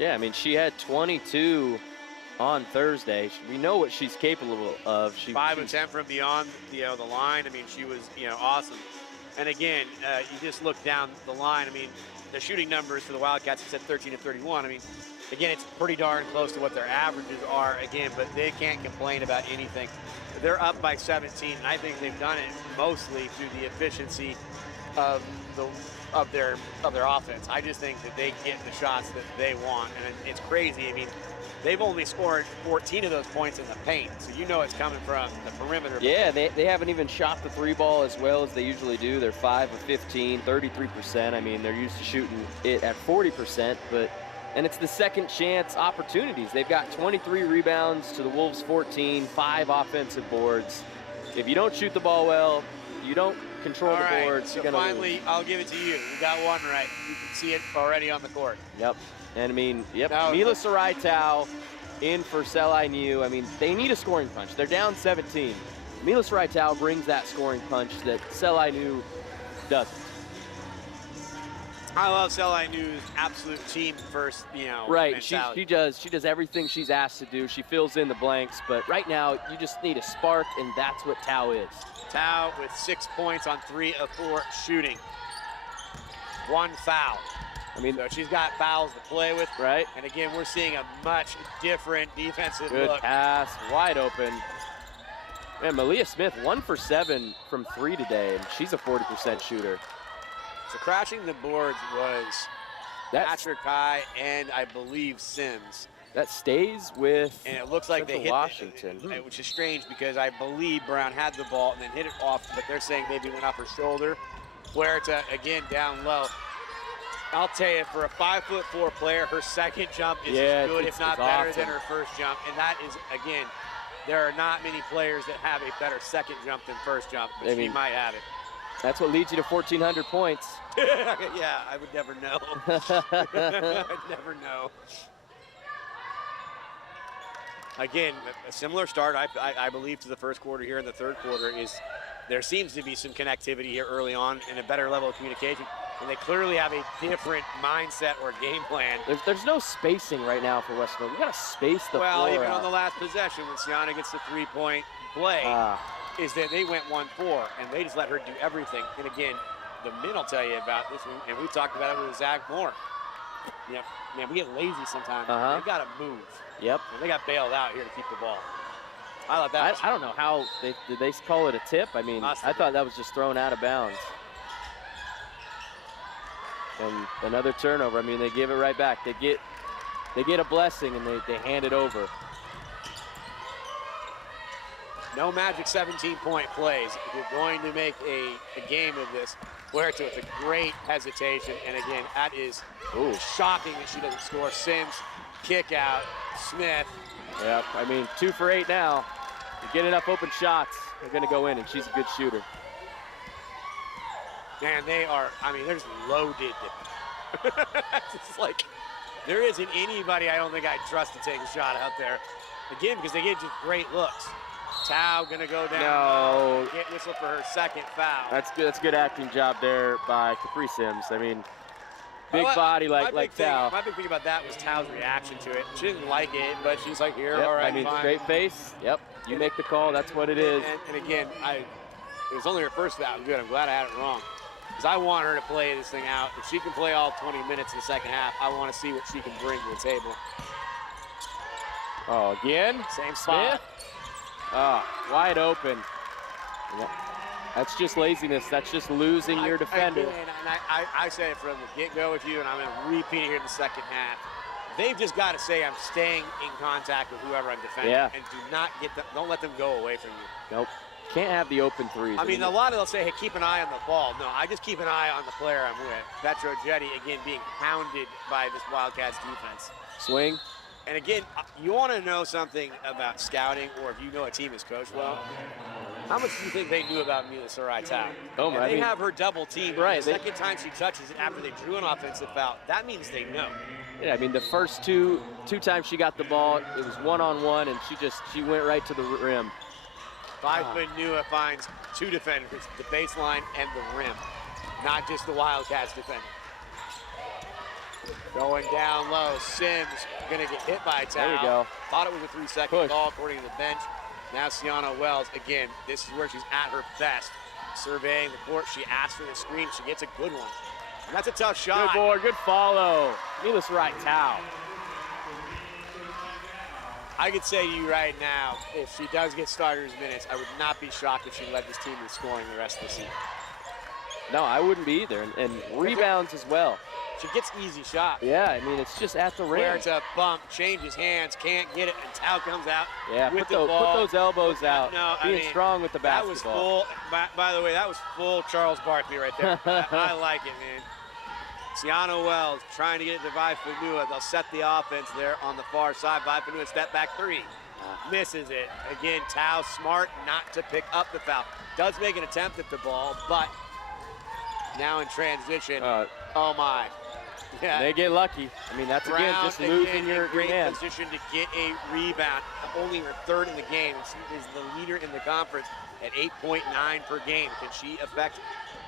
Yeah, I mean, she had 22 on Thursday. We know what she's capable of. 5 of 10 from beyond the line. I mean, she was awesome. And again, you just look down the line. I mean, the shooting numbers for the Wildcats said 13 of 31. I mean, again, it's pretty darn close to what their averages are. Again, but they can't complain about anything. They're up by 17, and I think they've done it mostly through the efficiency of their offense. I just think that they get the shots that they want, and it's crazy. I mean, they've only scored 14 of those points in the paint, so you know it's coming from the perimeter. Yeah, they haven't even shot the 3-ball as well as they usually do. They're 5 of 15, 33%. I mean, they're used to shooting it at 40%, and it's the second chance opportunities. They've got 23 rebounds to the Wolves' 14, 5 offensive boards. If you don't shoot the ball well, you don't control the boards, so finally, lose. I'll give it to you. You got one right. You can see it already on the court. Yep. And I mean, Mila Saraitao in for CWU. I mean, they need a scoring punch. They're down 17. Mila Saraitao brings that scoring punch that CWU doesn't. I love CWU's absolute team first, Right, mentality. she does everything she's asked to do. She fills in the blanks, but right now you just need a spark, and that's what Tao is. Tao with 6 points on 3 of 4 shooting. 1 foul. I mean, so she's got fouls to play with. Right. And again, we're seeing a much different defensive look. Good pass, wide open. And Malia Smith, 1 for 7 from 3 today, and she's a 40% shooter. So crashing the boards was Patrick Kai and I believe Sims. That stays with and it looks like they hit Washington. Which is strange because I believe Brown had the ball and then hit it off, but they're saying maybe it went off her shoulder, where it's again down low. I'll tell you, for a 5'4" player, her second jump is as good, if not better, than her first jump. And that is, again, there are not many players that have a better second jump than first jump, but she might have it. That's what leads you to 1,400 points. Yeah, I would never know. I'd never know. Again, a similar start, I believe, to the first quarter here in the third quarter is there seems to be some connectivity here early on and a better level of communication. And they clearly have a different mindset or game plan. There's no spacing right now for Western. We got to space the floor. Well, even on the last possession when Sienna gets the 3-point play, is that they went 1-4 and they just let her do everything. And again, the men will tell you about this, and we talked about it with Zach Moore. Yeah, man, we get lazy sometimes. They got to move. Yep. And they got bailed out here to keep the ball. I thought that. I don't know how did they call it a tip? I mean, I thought that was just thrown out of bounds. And another turnover. I mean, they give it right back. They get a blessing and they hand it over. No magic 17-point plays. If you're going to make a game of this, wear it to it. It's a great hesitation. And again, that is shocking that she doesn't score. Sims, kick out, Smith. Yep, I mean, 2 for 8 now. You get enough open shots, they're going to go in, and she's a good shooter. Man, they are, I mean, they're just loaded. It's like, there isn't anybody I don't think I'd trust to take a shot out there. Again, because they get just great looks. Tao gonna go down. No. Get whistle for her second foul. That's good. That's a good acting job there by Capri Sims. I mean, big body like Tao. My big thing about that was Tao's reaction to it. She didn't like it, but she's like, here, all right, I mean, fine. Straight face. Yep, you make the call. That's what it is. And again, it was only her first foul. Good. I'm glad I had it wrong. Because I want her to play this thing out. If she can play all 20 minutes in the second half, I want to see what she can bring to the table. Oh, again? Same spot. Wide open. That's just laziness. That's just losing your defender. I said it from the get-go with you, and I'm going to repeat it here in the second half. They've just got to say, I'm staying in contact with whoever I'm defending, and don't let them go away from you. Nope. Can't have the open threes. I mean, a lot of them say, hey, keep an eye on the ball. No, I just keep an eye on the player I'm with. Petro Jetty, again, being hounded by this Wildcats defense. Swing. And again, you want to know something about scouting, or if you know a team is coached well, how much do you think they knew about Mila Saraitao? Oh, they have her double team. Right. The second time she touches it after they drew an offensive foul, that means they know. Yeah, I mean, the first two times she got the ball, it was one-on-one, and she went right to the rim. 5-foot Nua finds 2 defenders, the baseline and the rim, not just the Wildcats defender. Going down low, Sims gonna get hit by Tao. There you go. Thought it was a 3-second Push. call according to the bench. Now Sienna Wells, again, this is where she's at her best. Surveying the court, she asks for the screen, she gets a good one. And that's a tough shot. Good board, good follow. Needless right, Tao. I could say to you right now, if she does get starters minutes, I would not be shocked if she led this team in scoring the rest of the season. No, I wouldn't be either. And rebounds as well. She gets easy shots. Yeah, I mean, it's just at the rim. Where it's a bump, changes hands, can't get it, and Tao comes out with the put ball. those elbows out. No, Being strong with the that basketball. was full, by the way, that was full Charles Barkley right there. I like it, man. Sienna Wells trying to get it to Vaifanua. They'll set the offense there on the far side. Vaifanua step back three. Misses it. Again, Tao smart not to pick up the foul. Does make an attempt at the ball, but now in transition, oh my. Yeah. They get lucky. I mean, that's again just losing your great man. position to get a rebound. Only her third in the game. She is the leader in the conference at 8.9 per game. Can she affect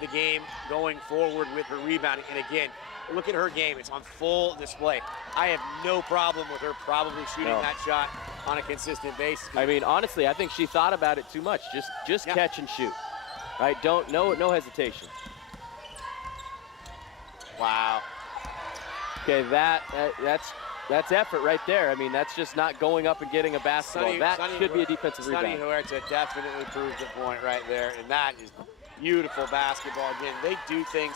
the game going forward with her rebounding? And again, look at her game. It's on full display. I have no problem with her probably shooting that shot on a consistent basis. I mean, honestly, I think she thought about it too much. Just catch and shoot. Right? No hesitation. Wow. Okay, that's effort right there. I mean, that's just not going up and getting a basketball. That should be a defensive rebound. Sunny Huerta definitely proves the point right there, and that is beautiful basketball. Again, they do things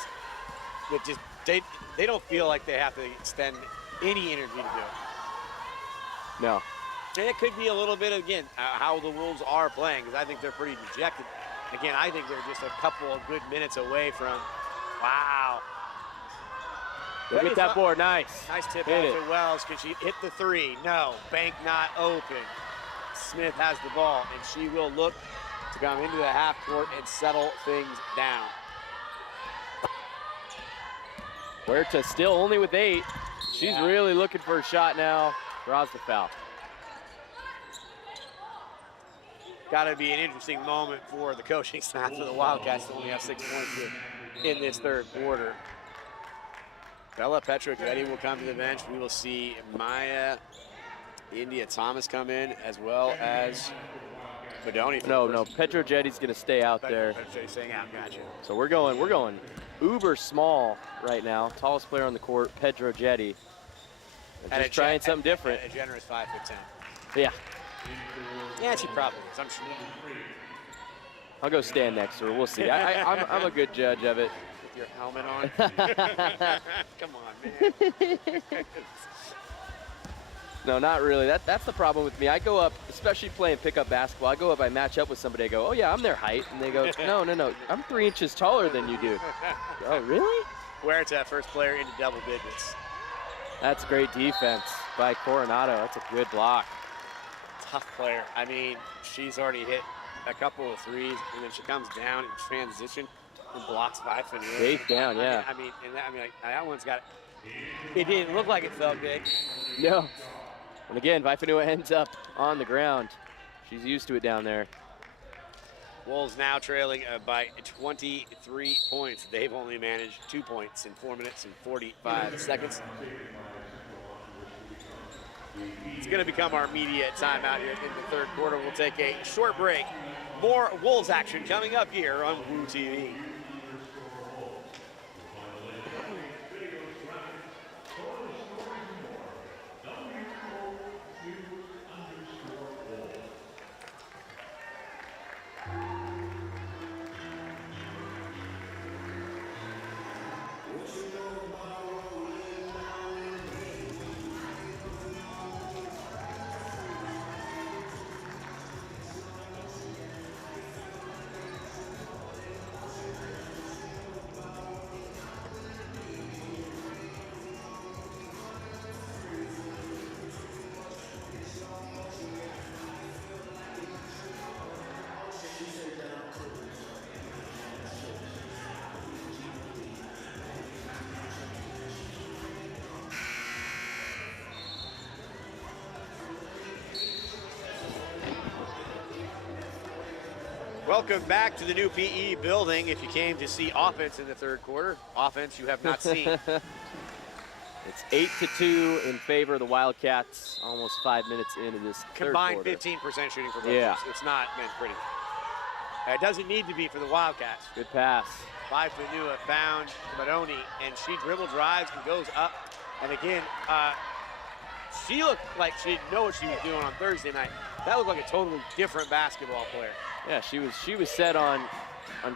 that just they don't feel like they have to extend any energy to do it. No. And it could be a little bit, again, how the Wolves are playing, because I think they're pretty dejected. Again, I think they're just a couple of good minutes away from, wow. Look at that board, nice. Nice tip out to Wells. Can she hit the three? No, bank not open. Smith has the ball, and she will look to come into the half court and settle things down. Huerta still only with 8. She's really looking for a shot now. Draws the foul. Got to be an interesting moment for the coaching staff for the Wildcats to only have 6 points here in this third quarter. Bella Petrochetti will come to the bench. We will see Maya India Thomas come in, as well as Bodoni. No, Petrojetti's going to stay out there. Petrochetti staying out, gotcha. So we're going uber small right now. Tallest player on the court, Petrochetti. Just trying something different. A generous 5'10". Yeah. Yeah, she probably is, I'm sure. I'll go stand next to her. We'll see. I'm a good judge of it. With your helmet on? Come on, man. No, not really. That's the problem with me. I go up, especially playing pickup basketball, I go up, I match up with somebody, I go, oh yeah, I'm their height. And they go, no, I'm 3 inches taller than you do. Oh, really? Huerta, first player into double digits. That's great defense by Coronado. That's a good block. Tough player. I mean, she's already hit a couple of threes, and then she comes down in transition and blocks Vaifanua. Safe down, yeah. I mean, that one's got. It didn't look like it felt good. No. And again, Vaifanua ends up on the ground. She's used to it down there. Wolves now trailing by 23 points. They've only managed 2 points in 4 minutes and 45 seconds. It's going to become our media timeout here in the third quarter. We'll take a short break. More Wolves action coming up here on WU TV. Welcome back to the new PE building. If you came to see offense in the third quarter, offense you have not seen. It's 8-2 in favor of the Wildcats. Almost 5 minutes into this Combined third quarter. 15% shooting for both. Yeah. It's not meant pretty. It doesn't need to be for the Wildcats. Good pass. Fanua found Maroney, and she dribble drives and goes up. And again, she looked like she didn't know what she was doing on Thursday night. That looked like a totally different basketball player. Yeah, she was set on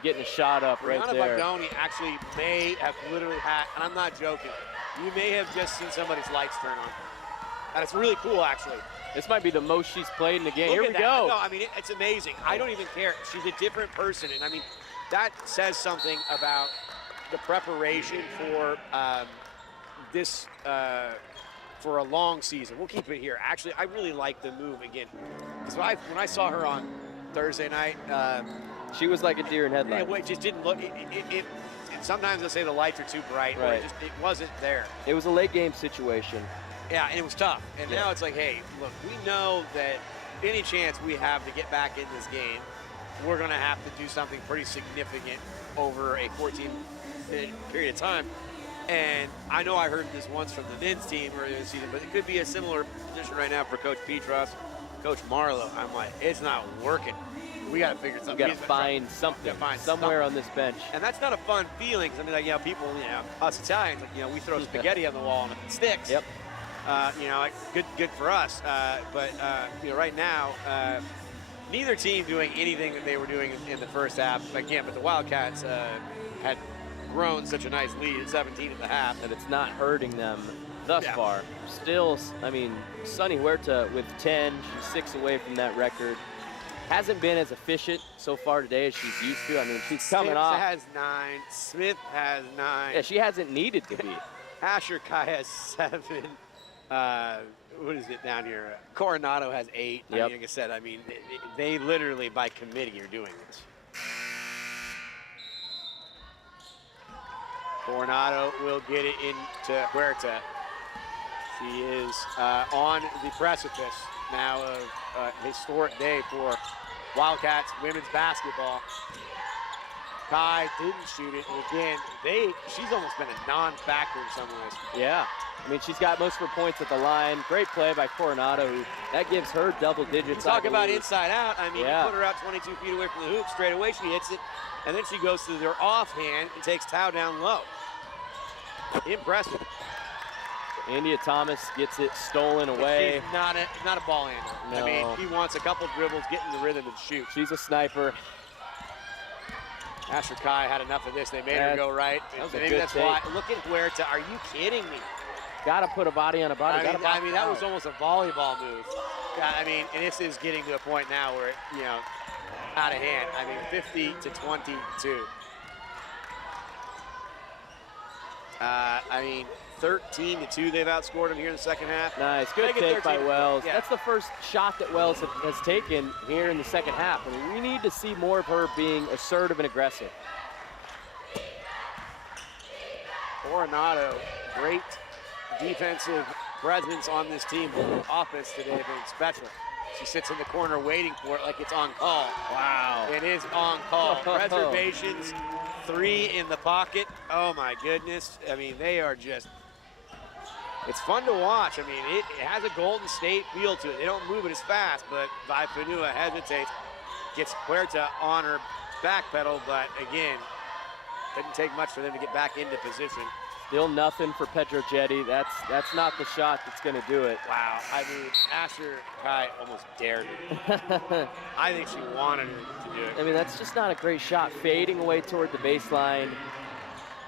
getting a shot up right there. Brianna Bogdoni actually may have literally had, and I'm not joking, you may have just seen somebody's lights turn on. And it's really cool, actually. This might be the most she's played in the game. Here we go. No, I mean, it's amazing. I don't even care. She's a different person. And I mean, that says something about the preparation for this, for a long season. We'll keep it here. Actually, I really like the move again. Because when I saw her on Thursday night, she was like a deer in headlights. It just didn't look, sometimes they'll say the lights are too bright, or it wasn't there. It was a late game situation. Yeah, and it was tough. And now it's like, hey, look, we know that any chance we have to get back in this game, we're going to have to do something pretty significant over a 14-minute period of time. And I know I heard this once from the men's team earlier this season, but it could be a similar position right now for Coach Petros, Coach Marlowe. I'm like, it's not working. We got to figure something. We got to find something somewhere on this bench. And that's not a fun feeling. I mean, like, people, us Italians, like, we throw spaghetti on the wall and it sticks. Yep. Like, good for us. But right now, neither team doing anything that they were doing in the first half. Again, but the Wildcats had grown such a nice lead at 17 at the half. And it's not hurting them thus far. Still, I mean, Sunny Huerta with 10. She's 6 away from that record. Hasn't been as efficient so far today as she's used to. I mean, she's coming off. Has 9. Smith has 9. Yeah, she hasn't needed to be. Asher Kai has 7. What is it down here? Coronado has 8. Yep. I mean, like I said, I mean, they literally by committee are doing this. Coronado will get it into Huerta. She is on the precipice now of a historic day for Wildcats women's basketball. Kai didn't shoot it, and again, she's almost been a non-factor in some ways. Yeah, I mean, she's got most of her points at the line. Great play by Coronado, that gives her double digits. Talk about inside out. I mean, yeah. You put her out 22 feet away from the hoop, straight away she hits it, and then she goes to their offhand and takes Tao down low. Impressive. India Thomas gets it stolen away. She's not a ball handler. No. I mean, he wants a couple dribbles, get in the rhythm and shoot. She's a sniper. Asher Kai had enough of this. They made her go right. Maybe that's why. Look at Huerta. Are you kidding me? Got to put a body on a body. I mean, that was almost a volleyball move. I mean, and this is getting to a point now where, out of hand. I mean, 50-22. I mean, 13-2, they've outscored them here in the second half. Nice, good take by Wells. Yeah. That's the first shot that Wells has taken here in the second half. I mean, we need to see more of her being assertive and aggressive. Coronado, great defensive presence on this team. Offense today has been special. She sits in the corner waiting for it like it's on call. Wow. It is on call. Reservations, 3 in the pocket. Oh my goodness. I mean, they are just, it's fun to watch. I mean, it has a Golden State feel to it. They don't move it as fast, but Fanua hesitates, gets Huerta on her back pedal, but again, didn't take much for them to get back into position. Still nothing for Pedrogetti. That's not the shot that's going to do it. Wow. I mean, Asher Kai almost dared her. I think she wanted her to do it. I mean, that's just not a great shot. Fading away toward the baseline.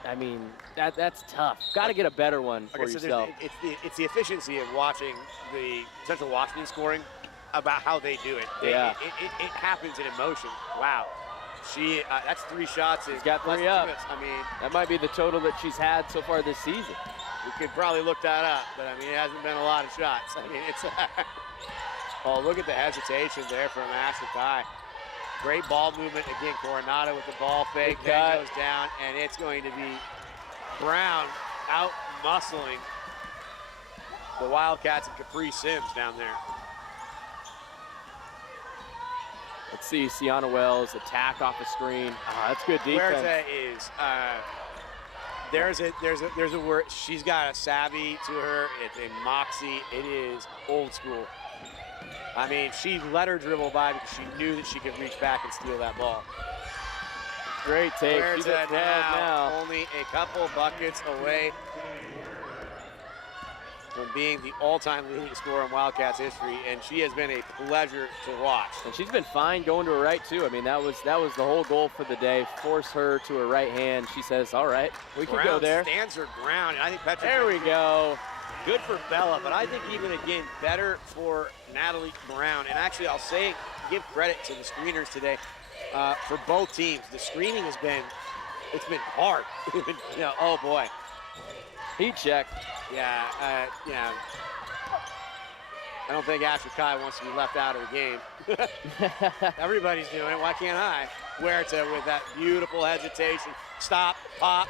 I mean, that's tough. Got to get a better one for yourself. It's the efficiency of watching the Central Washington scoring about how they do it. Yeah. It happens in emotion. Wow. That's 3 shots. She's got 3 up. I mean, that might be the total that she's had so far this season. We could probably look that up, but I mean, it hasn't been a lot of shots. I mean, it's. Oh, look at the hesitation there from Asher Kai. Great ball movement again. Coronado with the ball fake, then goes down, and it's going to be Brown out muscling the Wildcats and Capri Sims down there. Let's see, Sienna Wells attack off the screen. Oh, that's good defense. Huerta is There's a word. She's got a savvy to her. It's a moxie. It is old school. I mean, she let her dribble by because she knew that she could reach back and steal that ball. Great take. She's at 12 now. Only a couple buckets away from being the all-time leading scorer in Wildcats history, and she has been a pleasure to watch. And she's been fine going to her right too. I mean, that was the whole goal for the day. Force her to her right hand. She says, "All right, we can go there." Stands her ground, and I think Petra. There we go. Good for Bella, but I think even again better for Natalie Brown. And actually, I'll say, give credit to the screeners today for both teams. The screening has been, it's been hard. Oh boy. Heat check. Yeah, I don't think Asher Kai wants to be left out of the game. Everybody's doing it. Why can't I? Huerta with that beautiful hesitation. Stop, pop,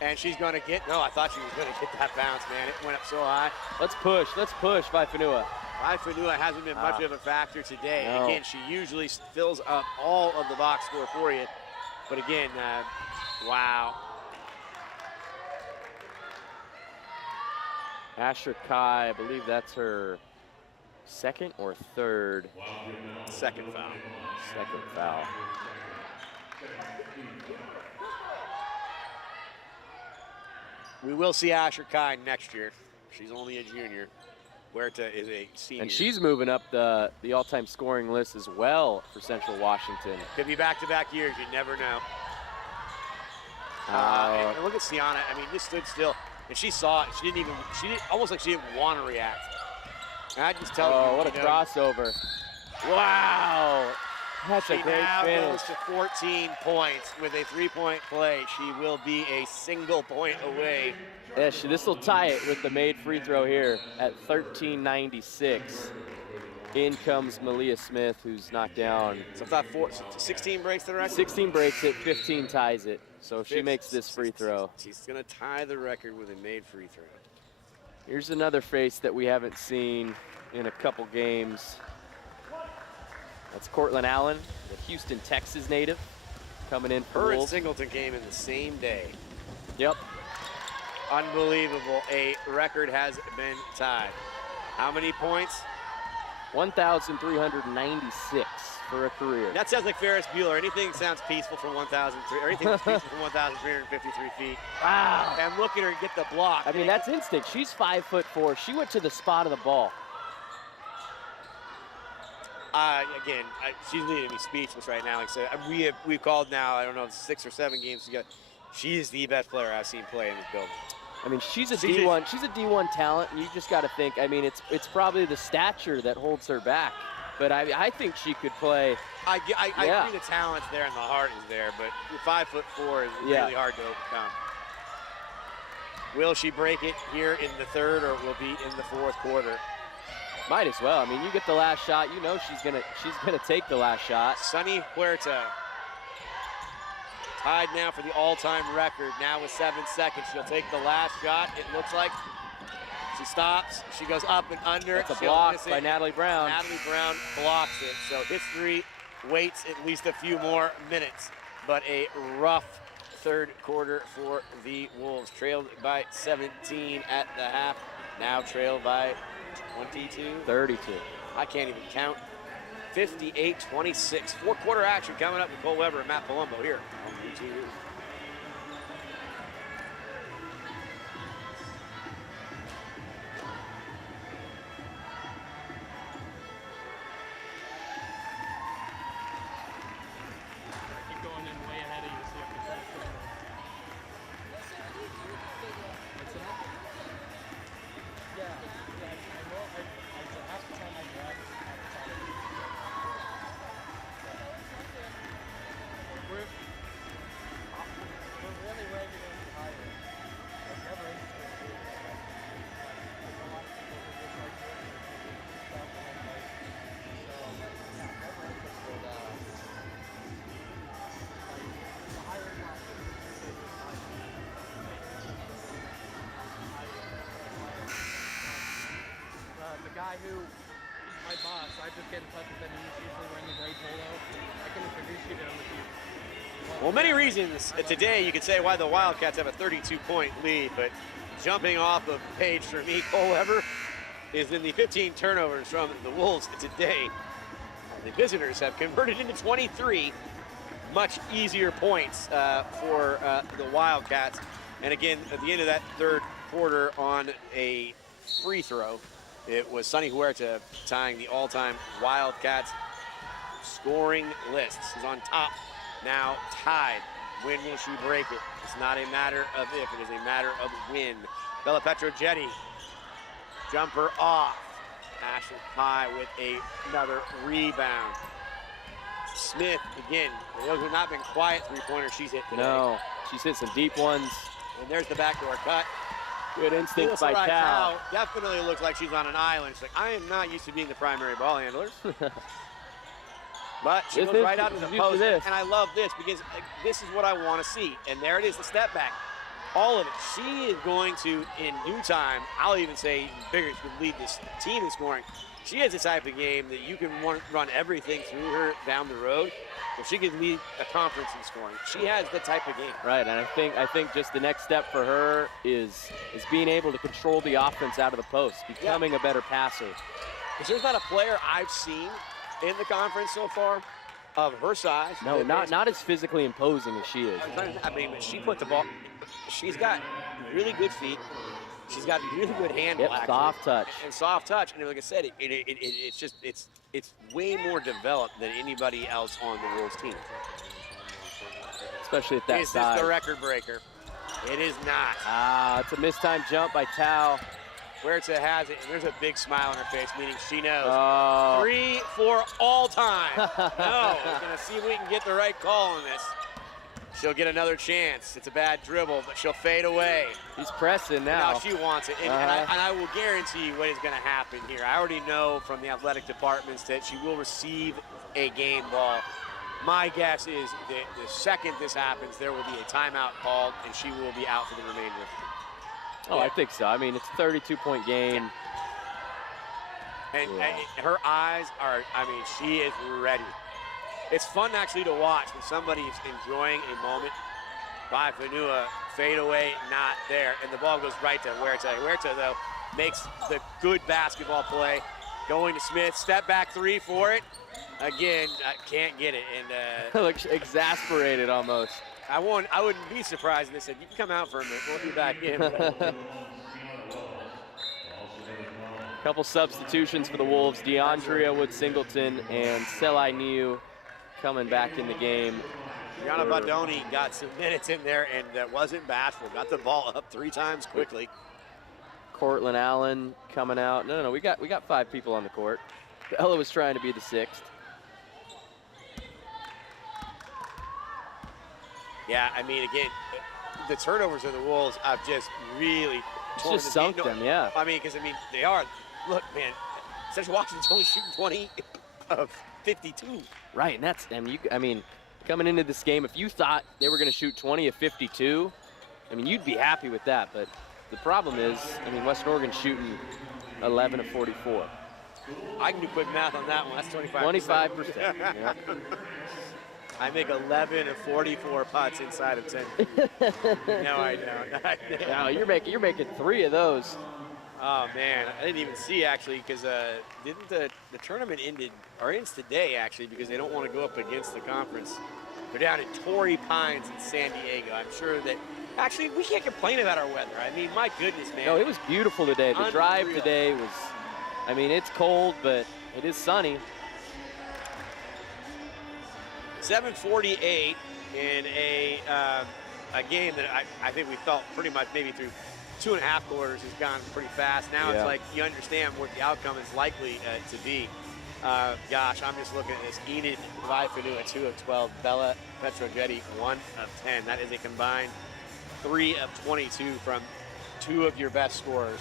and she's going to get, no, I thought she was going to get that bounce, man. It went up so high. Let's push Vaifanua. Vaifanua hasn't been much of a factor today. No. Again, she usually fills up all of the box score for you. But again, wow. Asher Kai, I believe that's her second or third? Second foul. Second foul. We will see Asher Kai next year. She's only a junior. Huerta is a senior. And she's moving up the all-time scoring list as well for Central Washington. Could be back-to-back years. You never know. And look at Sienna. I mean, just stood still. And she saw it. She didn't almost like she didn't want to react. And I just tell you. Oh, what a crossover. Wow. That's a great finish. Goes to 14 points with a three-point play. She will be a single point away. Yeah, this will tie it with the made free throw here at 13:96. In comes Malia Smith, who's knocked down. So I thought 16 breaks the record? 16 breaks it, 15 ties it. So if she makes this free throw. She's going to tie the record with a made free throw. Here's another face that we haven't seen in a couple games. That's Cortland Allen, the Houston, Texas native, coming in for Her and Wolves. Singleton came in the same day. Yep. Unbelievable. A record has been tied. How many points? 1,396 for a career. That sounds like Ferris Bueller. Anything sounds peaceful from 1,003, or anything that's peaceful from 1,353 feet. Wow. And look at her get the block. I mean, that's instinct. She's 5'4". She went to the spot of the ball. Again, she's leaving me speechless right now. Like I said, we've called now, I don't know, 6 or 7 games together. She is the best player I've seen play in this building. I mean, she's a D1. She's a D1 talent, and you just got to think. I mean, it's probably the stature that holds her back. But I think she could play. I agree the talent's there and the heart is there, but 5'4" is really hard to overcome. Will she break it here in the third, or will be in the fourth quarter? Might as well. I mean, you get the last shot, you know she's gonna take the last shot. Sunny Huerta tied now for the all-time record. Now with 7 seconds, she'll take the last shot. It looks like she stops. She goes up and under. That's a block by Natalie Brown. Natalie Brown blocks it. So history waits at least a few more minutes. But a rough third quarter for the Wolves. Trailed by 17 at the half. Now trailed by 22. 32. I can't even count. 58-26. Fourth quarter action coming up with Cole Weber and Matt Palumbo here on CWU. Keep going in way ahead of you, so you have to try to put it. What's that? Yeah, I know. Half the time I grab, half the time I do. We're really ready to retire. Like, never interested in doing that. Like, a lot of people who just like doing stuff and then like, so, yeah, never interested, the higher market. The guy who is my boss, I just get in touch with him. He's usually wearing a gray polo. I can introduce you to him if you Well, many reasons today you could say why the Wildcats have a 32-point lead, but jumping off of the page for me, Cole Weber is in the 15 turnovers from the Wolves today. The visitors have converted into 23 much easier points for the Wildcats. And again, at the end of that third quarter on a free throw, it was Sonny Huerta tying the all-time Wildcats scoring list. He's on top, now tied. When will she break it? It's not a matter of if, it is a matter of when. Bella Petrogetti, jumper off. Ashley Pye with another rebound. Smith, again, for those who have not been quiet three-pointers she's hit today. No, she's hit some deep ones. And there's the backdoor cut. Good instinct by Cal. Definitely looks like she's on an island. She's like, I am not used to being the primary ball handler. But she goes right out to the post. And I love this because this is what I want to see. And there it is, the step back. All of it. She is going to, in due time, I'll even say even bigger, she could lead this team in scoring. She has the type of game that you can run everything through her down the road. But she can lead a conference in scoring. She has the type of game. Right, and I think just the next step for her is being able to control the offense out of the post, becoming a better passer. Because there's not a player I've seen in the conference so far of her size. No, not as physically imposing as she is. I mean, she put the ball. She's got really good feet. She's got really good handle. Yep, soft touch. And soft touch. And like I said, it's way more developed than anybody else on the Wolves team. Especially at that Is size. this the record breaker? It is not. Ah, it's a mistimed jump by Tao. Huerta has it, and there's a big smile on her face, meaning she knows. Oh. 3 for all time. No, we're going to see if we can get the right call on this. She'll get another chance. It's a bad dribble, but she'll fade away. He's pressing now. Now she wants it, and I will guarantee you what is going to happen here. I already know from the athletic departments that she will receive a game ball. My guess is that the second this happens, there will be a timeout called, and she will be out for the remainder of the game. Oh, I think so. I mean, it's a 32-point game. And her eyes are, I mean, she is ready. It's fun actually to watch when somebody is enjoying a moment. By Fanua, fade away, not there. And the ball goes right to Huerta. Huerta, though, makes the good basketball play. Going to Smith, step back three for it. Again, can't get it. And looks exasperated almost. I wouldn't be surprised if they said, you can come out for a minute, we'll be back in. Couple substitutions for the Wolves. DeAndrea Wood-Singleton and Selai Niu coming back in the game. Brianna Badoni got some minutes in there and wasn't bashful. Got the ball up 3 times quickly. Cortland Allen coming out. No, we got 5 people on the court. Ella was trying to be the 6th. Yeah, I mean, again, the turnovers of the Wolves have just really torn just sunk them, yeah. I mean, because, they are. Look, man, Central Washington's only shooting 20 of 52. Right, and that's, coming into this game, if you thought they were going to shoot 20 of 52, you'd be happy with that. But the problem is, Western Oregon's shooting 11 of 44. I can do quick math on that one. That's 25%. 25%. Yeah. I make 11 of 44 putts inside of 10. No, I don't. No, you're making 3 of those. Oh man, I didn't even see actually because didn't the tournament ends today actually because they don't want to go up against the conference. They're down at Torrey Pines in San Diego. I'm sure that actually we can't complain about our weather. My goodness, man. No, it was beautiful today. The drive today was, it's cold, but it is sunny. 7:48 in a game that I think we felt pretty much maybe through 2.5 quarters has gone pretty fast. Now It's like you understand what the outcome is likely to be. Gosh, I'm just looking at this. Enid Vaifanu, 2 of 12. Bella Petrogetti, 1 of 10. That is a combined 3 of 22 from 2 of your best scorers.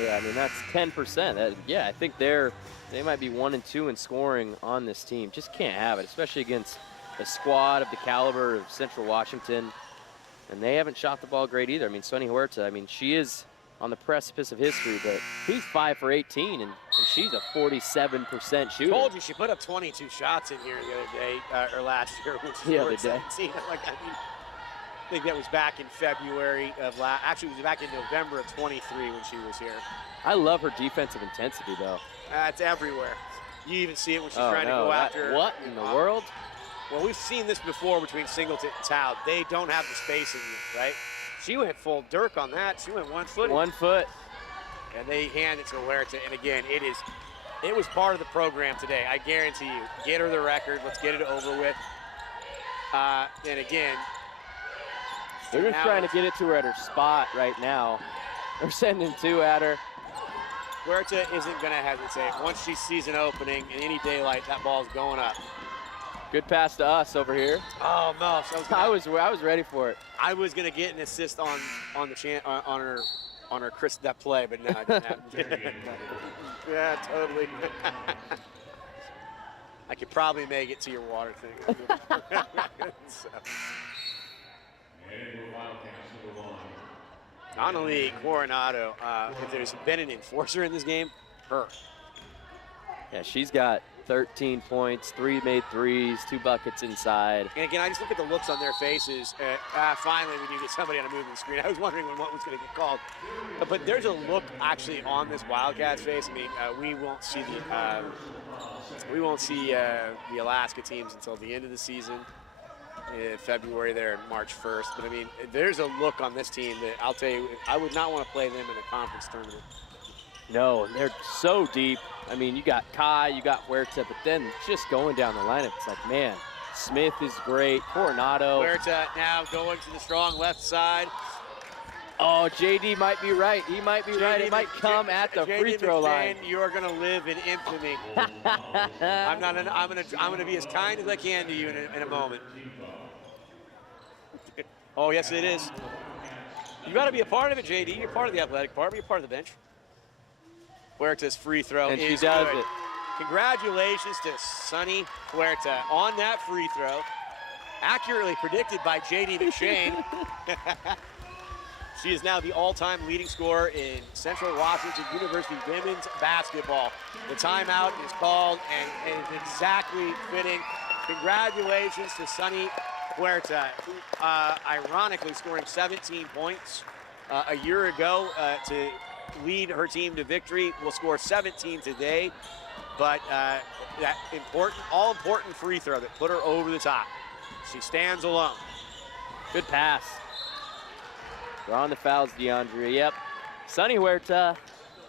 Yeah, that's 10%. I think they might be 1 and 2 in scoring on this team. Just can't have it, especially against a squad of the caliber of Central Washington. And they haven't shot the ball great either. Sonny Huerta, she is on the precipice of history, but he's 5 for 18, and she's a 47% shooter. Told you she put up 22 shots in here the other day, or last year, which is The other day. 17. I think that was back in February of actually, it was back in November of 23 when she was here. I love her defensive intensity, though. It's everywhere. You even see it when she's trying to go after. What in the world? Well, we've seen this before between Singleton and Tao. They don't have the spacing, right? She went full Dirk on that. She went 1 foot. 1 foot. And they hand it to Huerta. And again, it was part of the program today. I guarantee you. Get her the record. Let's get it over with. And again, they're just trying to get it to her at her spot right now. They're sending 2 at her. Huerta isn't going to hesitate. Once she sees an opening in any daylight, that ball's going up. Good pass to us over here. Oh no! So I was ready for it. I was going to get an assist on her that play, but no, I didn't have. Yeah, totally. I could probably make it to your water thing. So. Annalie Coronado, if there's been an enforcer in this game, her. Yeah, she's got 13 points, 3 made threes, 2 buckets inside. And again, I just look at the looks on their faces. Finally, when you get somebody on a moving screen, I was wondering when what was going to get called. But there's a look actually on this Wildcats face. I mean, we won't see the Alaska teams until the end of the season. In February there, March 1st. But I mean, there's a look on this team that I'll tell you, I would not want to play them in a conference tournament. No, they're so deep. I mean, you got Kai, you got Huerta, but then just going down the lineup, it's like, man, Smith is great, Coronado. Huerta now going to the strong left side. Oh, JD might be right. He might be right. It might come at the free throw line. You're going to live in infamy. I'm going to be as kind as I can to you in a moment. Oh, yes, it is. You got to be a part of it, JD. You're part of the athletic part. You're part of the bench. Huerta's free throw and is she does good. it. Congratulations to Sunny Huerta on that free throw. Accurately predicted by JD McShane. She is now the all-time leading scorer in Central Washington University women's basketball. The timeout is called and is exactly fitting. Congratulations to Sunny Huerta, who ironically scoring 17 points a year ago to lead her team to victory. Will score 17 today, but that all-important free throw that put her over the top. She stands alone. Good pass. Drawing the fouls, DeAndrea. Yep. Sunny Huerta,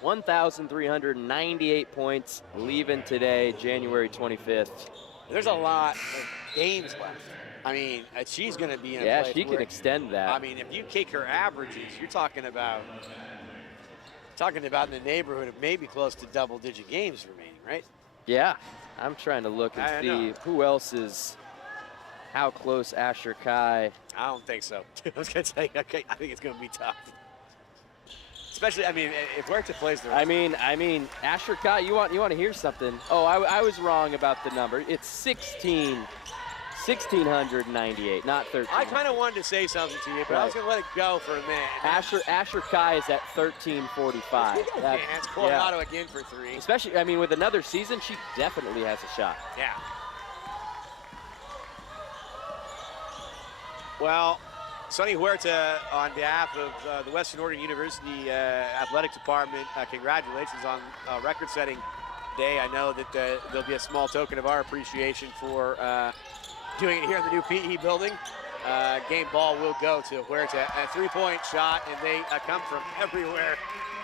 1,398 points, leaving today, January 25th. There's a lot of games left. I mean, she's going to be in a place she can extend that. I mean, if you take her averages, you're talking about in the neighborhood of maybe close to double-digit games remaining, right? Yeah. I'm trying to look and see who else is. How close Asher Kai? I don't think so. I was going to say, okay, I think it's going to be tough. Especially, I mean, if Huerta plays the rest. I mean, Asher Kai, you want to hear something? Oh, I was wrong about the number. It's 1,698, not 13. I kind of wanted to say something to you, but I was going to let it go for a minute. Asher Kai is at 1,345. It's Coronado again for 3. Especially, I mean, with another season, she definitely has a shot. Yeah. Well, Sunny Huerta, on behalf of the Western Oregon University Athletic Department, congratulations on a record-setting day. I know that there'll be a small token of our appreciation for doing it here in the new PE building. Game ball will go to Huerta. A 3-point shot, and they come from everywhere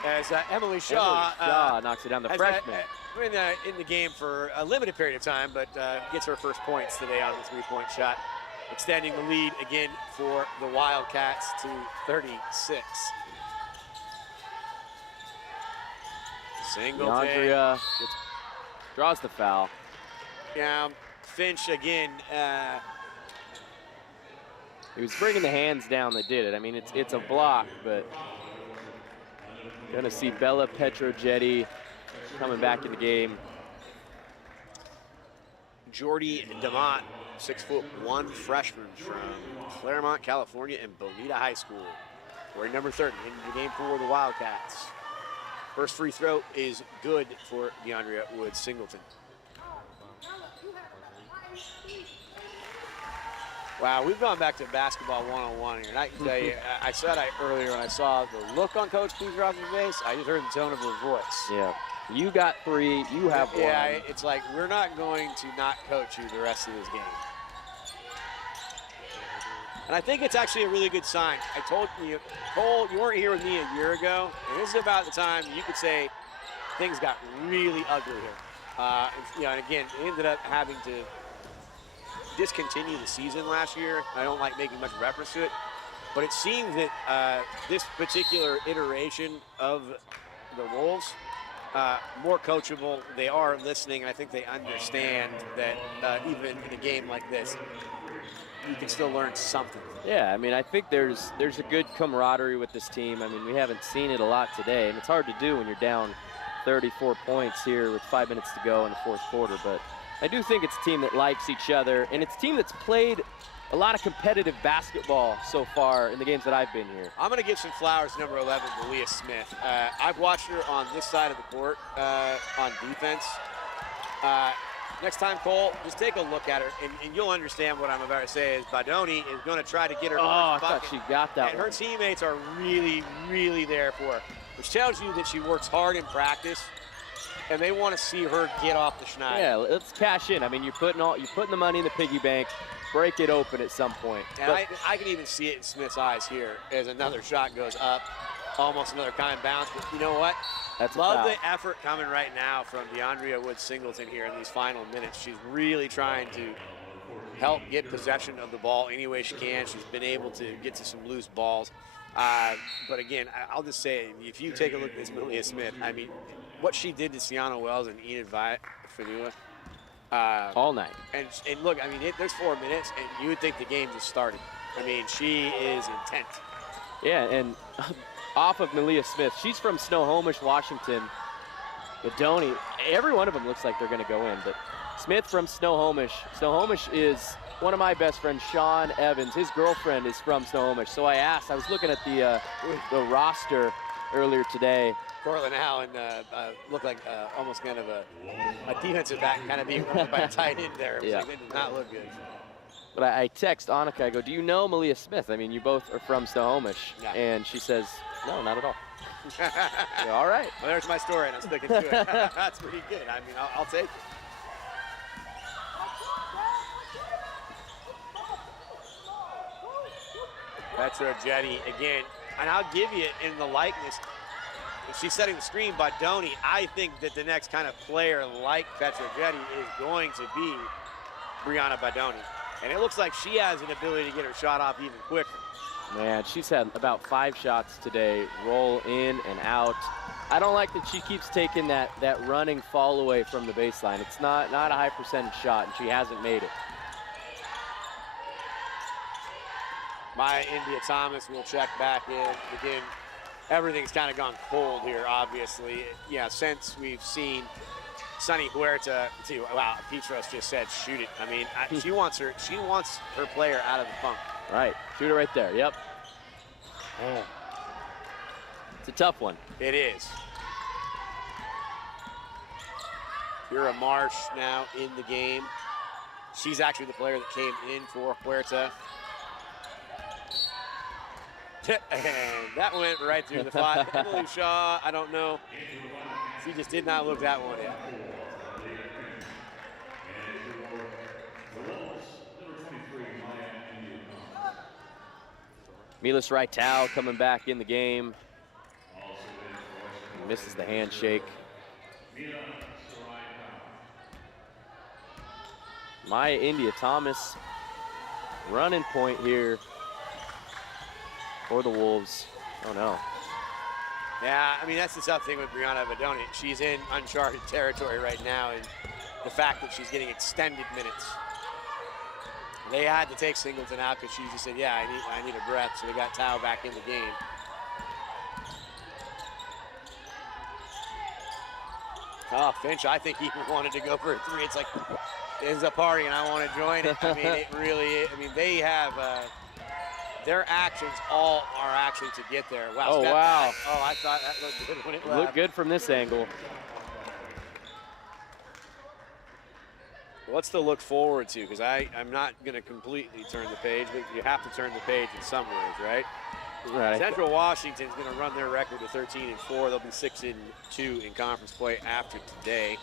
as Emily Shaw knocks it down, the freshman. In the game for a limited period of time, but gets her first points today on the 3-point shot, extending the lead again for the Wildcats to 36. DeAndrea draws the foul. Yeah, Finch again. He was bringing the hands down that did it. I mean, it's a block, but gonna see Bella Petrojetti coming back in the game. Jordy DeMott, 6'1" freshman from Claremont, California, and Bonita High School. wearing number 30 in the game for the Wildcats. First free throw is good for DeAndrea Woods-Singleton. Wow, we've gone back to basketball one-on-one here, and I can tell you, I said earlier when I saw the look on Coach Kucherow's face, I just heard the tone of her voice. Yeah, you got 3, you have 1. Yeah, it's like, we're not going to not coach you the rest of this game. And I think it's actually a really good sign. I told you, Cole, you weren't here with me a year ago, and this is about the time you could say things got really ugly here. And again, it ended up having to discontinue the season last year. I don't like making much reference to it, but it seems that this particular iteration of the Wolves, more coachable. They are listening, and I think they understand that even in a game like this, you can still learn something. Yeah, I mean, I think there's a good camaraderie with this team. I mean, we haven't seen it a lot today, and it's hard to do when you're down 34 points here with 5 minutes to go in the fourth quarter, but I do think it's a team that likes each other, and it's a team that's played a lot of competitive basketball so far in the games that I've been here. I'm going to give some flowers to number 11, Malia Smith. I've watched her on this side of the court on defense. Next time, Cole, just take a look at her, and you'll understand what I'm about to say is Badoni is going to try to get her I first thought bucket, she got that and one. her teammates are really, really there for her, which tells you that she works hard in practice, and they want to see her get off the schneid. Yeah, let's cash in. I mean, you're putting the money in the piggy bank, break it open at some point. And I can even see it in Smith's eyes here as another shot goes up, almost another kind of bounce, but you know what? That's Love the effort coming right now from DeAndrea Woods-Singleton here in these final minutes. She's really trying to help get possession of the ball any way she can. She's been able to get to some loose balls. But again, I'll just say, if you take a look at this Malia Smith, I mean, what she did to Sienna Wells and Enid Fanua. all night. And look, I mean, there's 4 minutes, and you would think the game just started. I mean, she is intent. Yeah, and off of Malia Smith, she's from Snohomish, Washington. Badoni, every one of them looks like they're going to go in, but Smith from Snohomish. Snohomish is one of my best friends, Sean Evans. His girlfriend is from Snohomish. So I was looking at the roster earlier today. Cortland Allen looked like almost kind of a defensive back, kind of being run by a tight end there. It was like, they did not look good. But I text Annika, I go, do you know Malia Smith? I mean, you both are from Snohomish. Yeah. And she says, no, not at all. Go, all right. Well, there's my story, and I'm sticking to it. That's pretty good. I mean, I'll take it. Petra Jetty again, and I'll give you in the likeness. If she's setting the screen, Badoni, I think that the next kind of player like Petra Jetty is going to be Brianna Badoni. And it looks like she has an ability to get her shot off even quicker. Man, she's had about 5 shots today, roll in and out. I don't like that she keeps taking that running fall away from the baseline. It's not a high percentage shot, and she hasn't made it. Maya India Thomas will check back in. Again, everything's kind of gone cold here, obviously. Yeah, since we've seen Sunny Huerta, too. Wow, Petros just said shoot it. I mean, she wants her player out of the funk. Right, shoot it right there, yep. Oh. It's a tough one. It is. Kira Marsh now in the game. She's actually the player that came in for Huerta. And that went right through the fly. Emily Shaw, I don't know. She just did not look that one in. Milas Reital coming back in the game. Misses the handshake. Maya India Thomas running point here for the Wolves. Oh no. Yeah, I mean, that's the tough thing with Brianna Badoni. She's in uncharted territory right now, and the fact that she's getting extended minutes. They had to take Singleton out because she just said, yeah, I need a breath, so they got Tao back in the game. Oh, Finch, I think he wanted to go for a 3. It's like, there's a party and I want to join it. I mean, it really is. I mean, they have their actions all are actually to get there. Wow. Oh, step wow. back. Oh, I thought that looked good when it left. Looked good from this angle. What's to look forward to? Because I'm not going to completely turn the page, but you have to turn the page in some ways, right? Right. Central Washington's going to run their record to 13-4. They'll be 6-2 in conference play after today.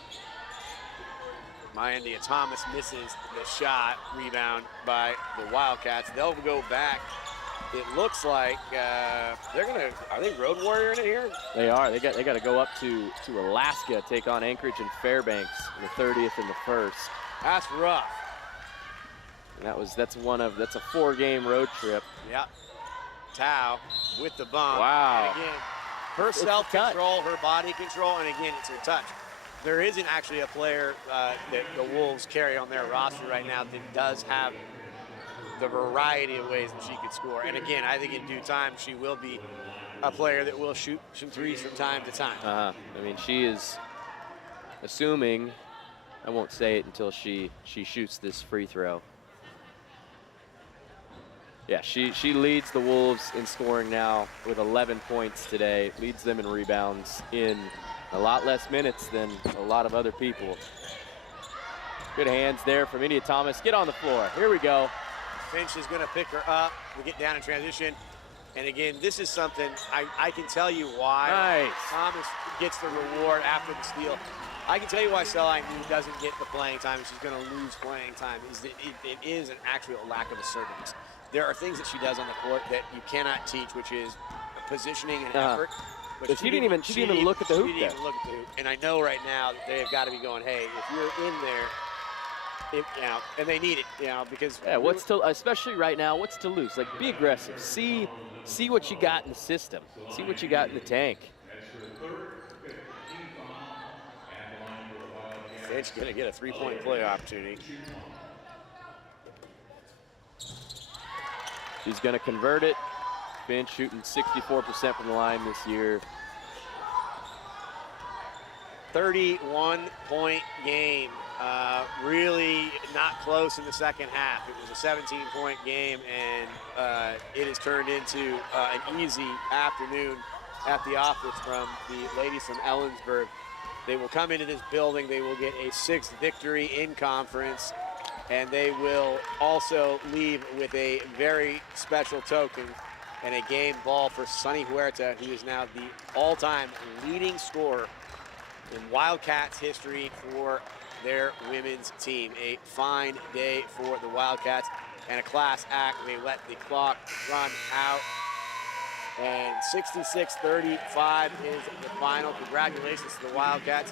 Myandia Thomas misses the shot. Rebound by the Wildcats. They'll go back. It looks like they're gonna. Are they road warrior in it here? They are. They got to go up to Alaska, take on Anchorage and Fairbanks in the 30th and the 1st. That's rough. And that's a 4-game road trip. Yeah. Tao with the bump. Wow. And again, her self-control, her body control, and again, it's her touch. There isn't actually a player that the Wolves carry on their roster right now that does have the variety of ways that she could score. And again, I think in due time, she will be a player that will shoot some threes from time to time. I mean, she is assuming, I won't say it until she shoots this free throw. Yeah, she leads the Wolves in scoring now with 11 points today, leads them in rebounds in a lot less minutes than a lot of other people. Good hands there from India Thomas. Get on the floor. Here we go. Finch is going to pick her up. We get down in transition. And again, this is something I can tell you why Nice. Thomas gets the reward after the steal. I can tell you why Selline doesn't get the playing time, and she's going to lose playing time, is that it is an actual lack of assertiveness. There are things that she does on the court that you cannot teach, which is positioning and effort. But she didn't even look at the hoop She didn't even look at the hoop. And I know right now that they have got to be going, hey, if you're in there, and they need it, because what's to, especially right now, what's to lose? Like, be aggressive. See what you got in the system. See what you got in the tank. Finch going to get a three-point play opportunity. She's going to convert it. Finch shooting 64% from the line this year. 31-point game. Really not close in the second half. It was a 17-point game, and it has turned into an easy afternoon at the office from the ladies from Ellensburg. They will come into this building. They will get a 6th victory in conference, and they will also leave with a very special token and a game ball for Sunny Huerta, who is now the all-time leading scorer in Wildcats history for their women's team. A fine day for the Wildcats and a class act. They let the clock run out. And 66-35 is the final. Congratulations to the Wildcats.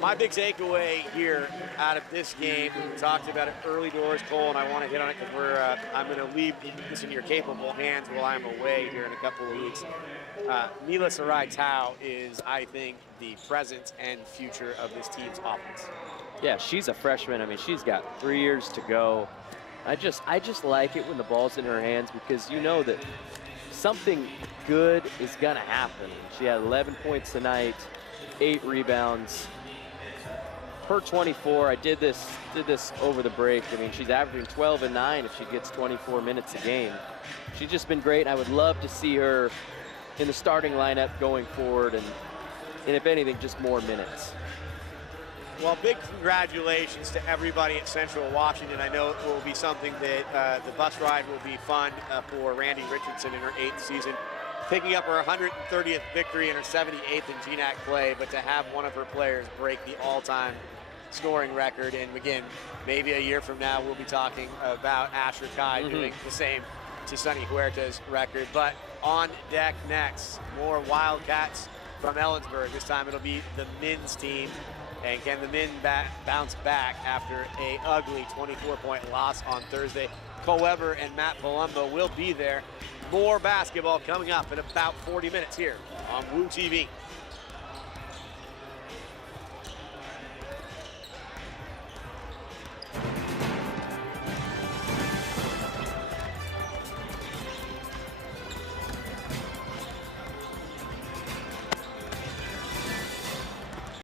My big takeaway here out of this game, we talked about it early doors, Cole, and I want to hit on it because I'm going to leave this in your capable hands while I'm away here in a couple of weeks. Mila Sarai Tao is, I think, the present and future of this team's offense. Yeah, she's a freshman. I mean, she's got 3 years to go. I just like it when the ball's in her hands because you know that something good is going to happen. She had 11 points tonight, 8 rebounds. Per 24, I did this over the break. I mean, she's averaging 12 and 9 if she gets 24 minutes a game. She's just been great. I would love to see her in the starting lineup going forward, and if anything, just more minutes. Well, big congratulations to everybody at Central Washington. I know it will be something that the bus ride will be fun for Randy Richardson in her 8th season, picking up her 130th victory and her 78th in GNAC play, but to have one of her players break the all-time scoring record. And again, maybe a year from now, we'll be talking about Asher Kai doing the same to Sunny Huerta's record. But on deck next, more Wildcats from Ellensburg. This time it'll be the men's team. And can the men bounce back after a ugly 24-point loss on Thursday? Cole Weber and Matt Palumbo will be there. More basketball coming up in about 40 minutes here on WU TV.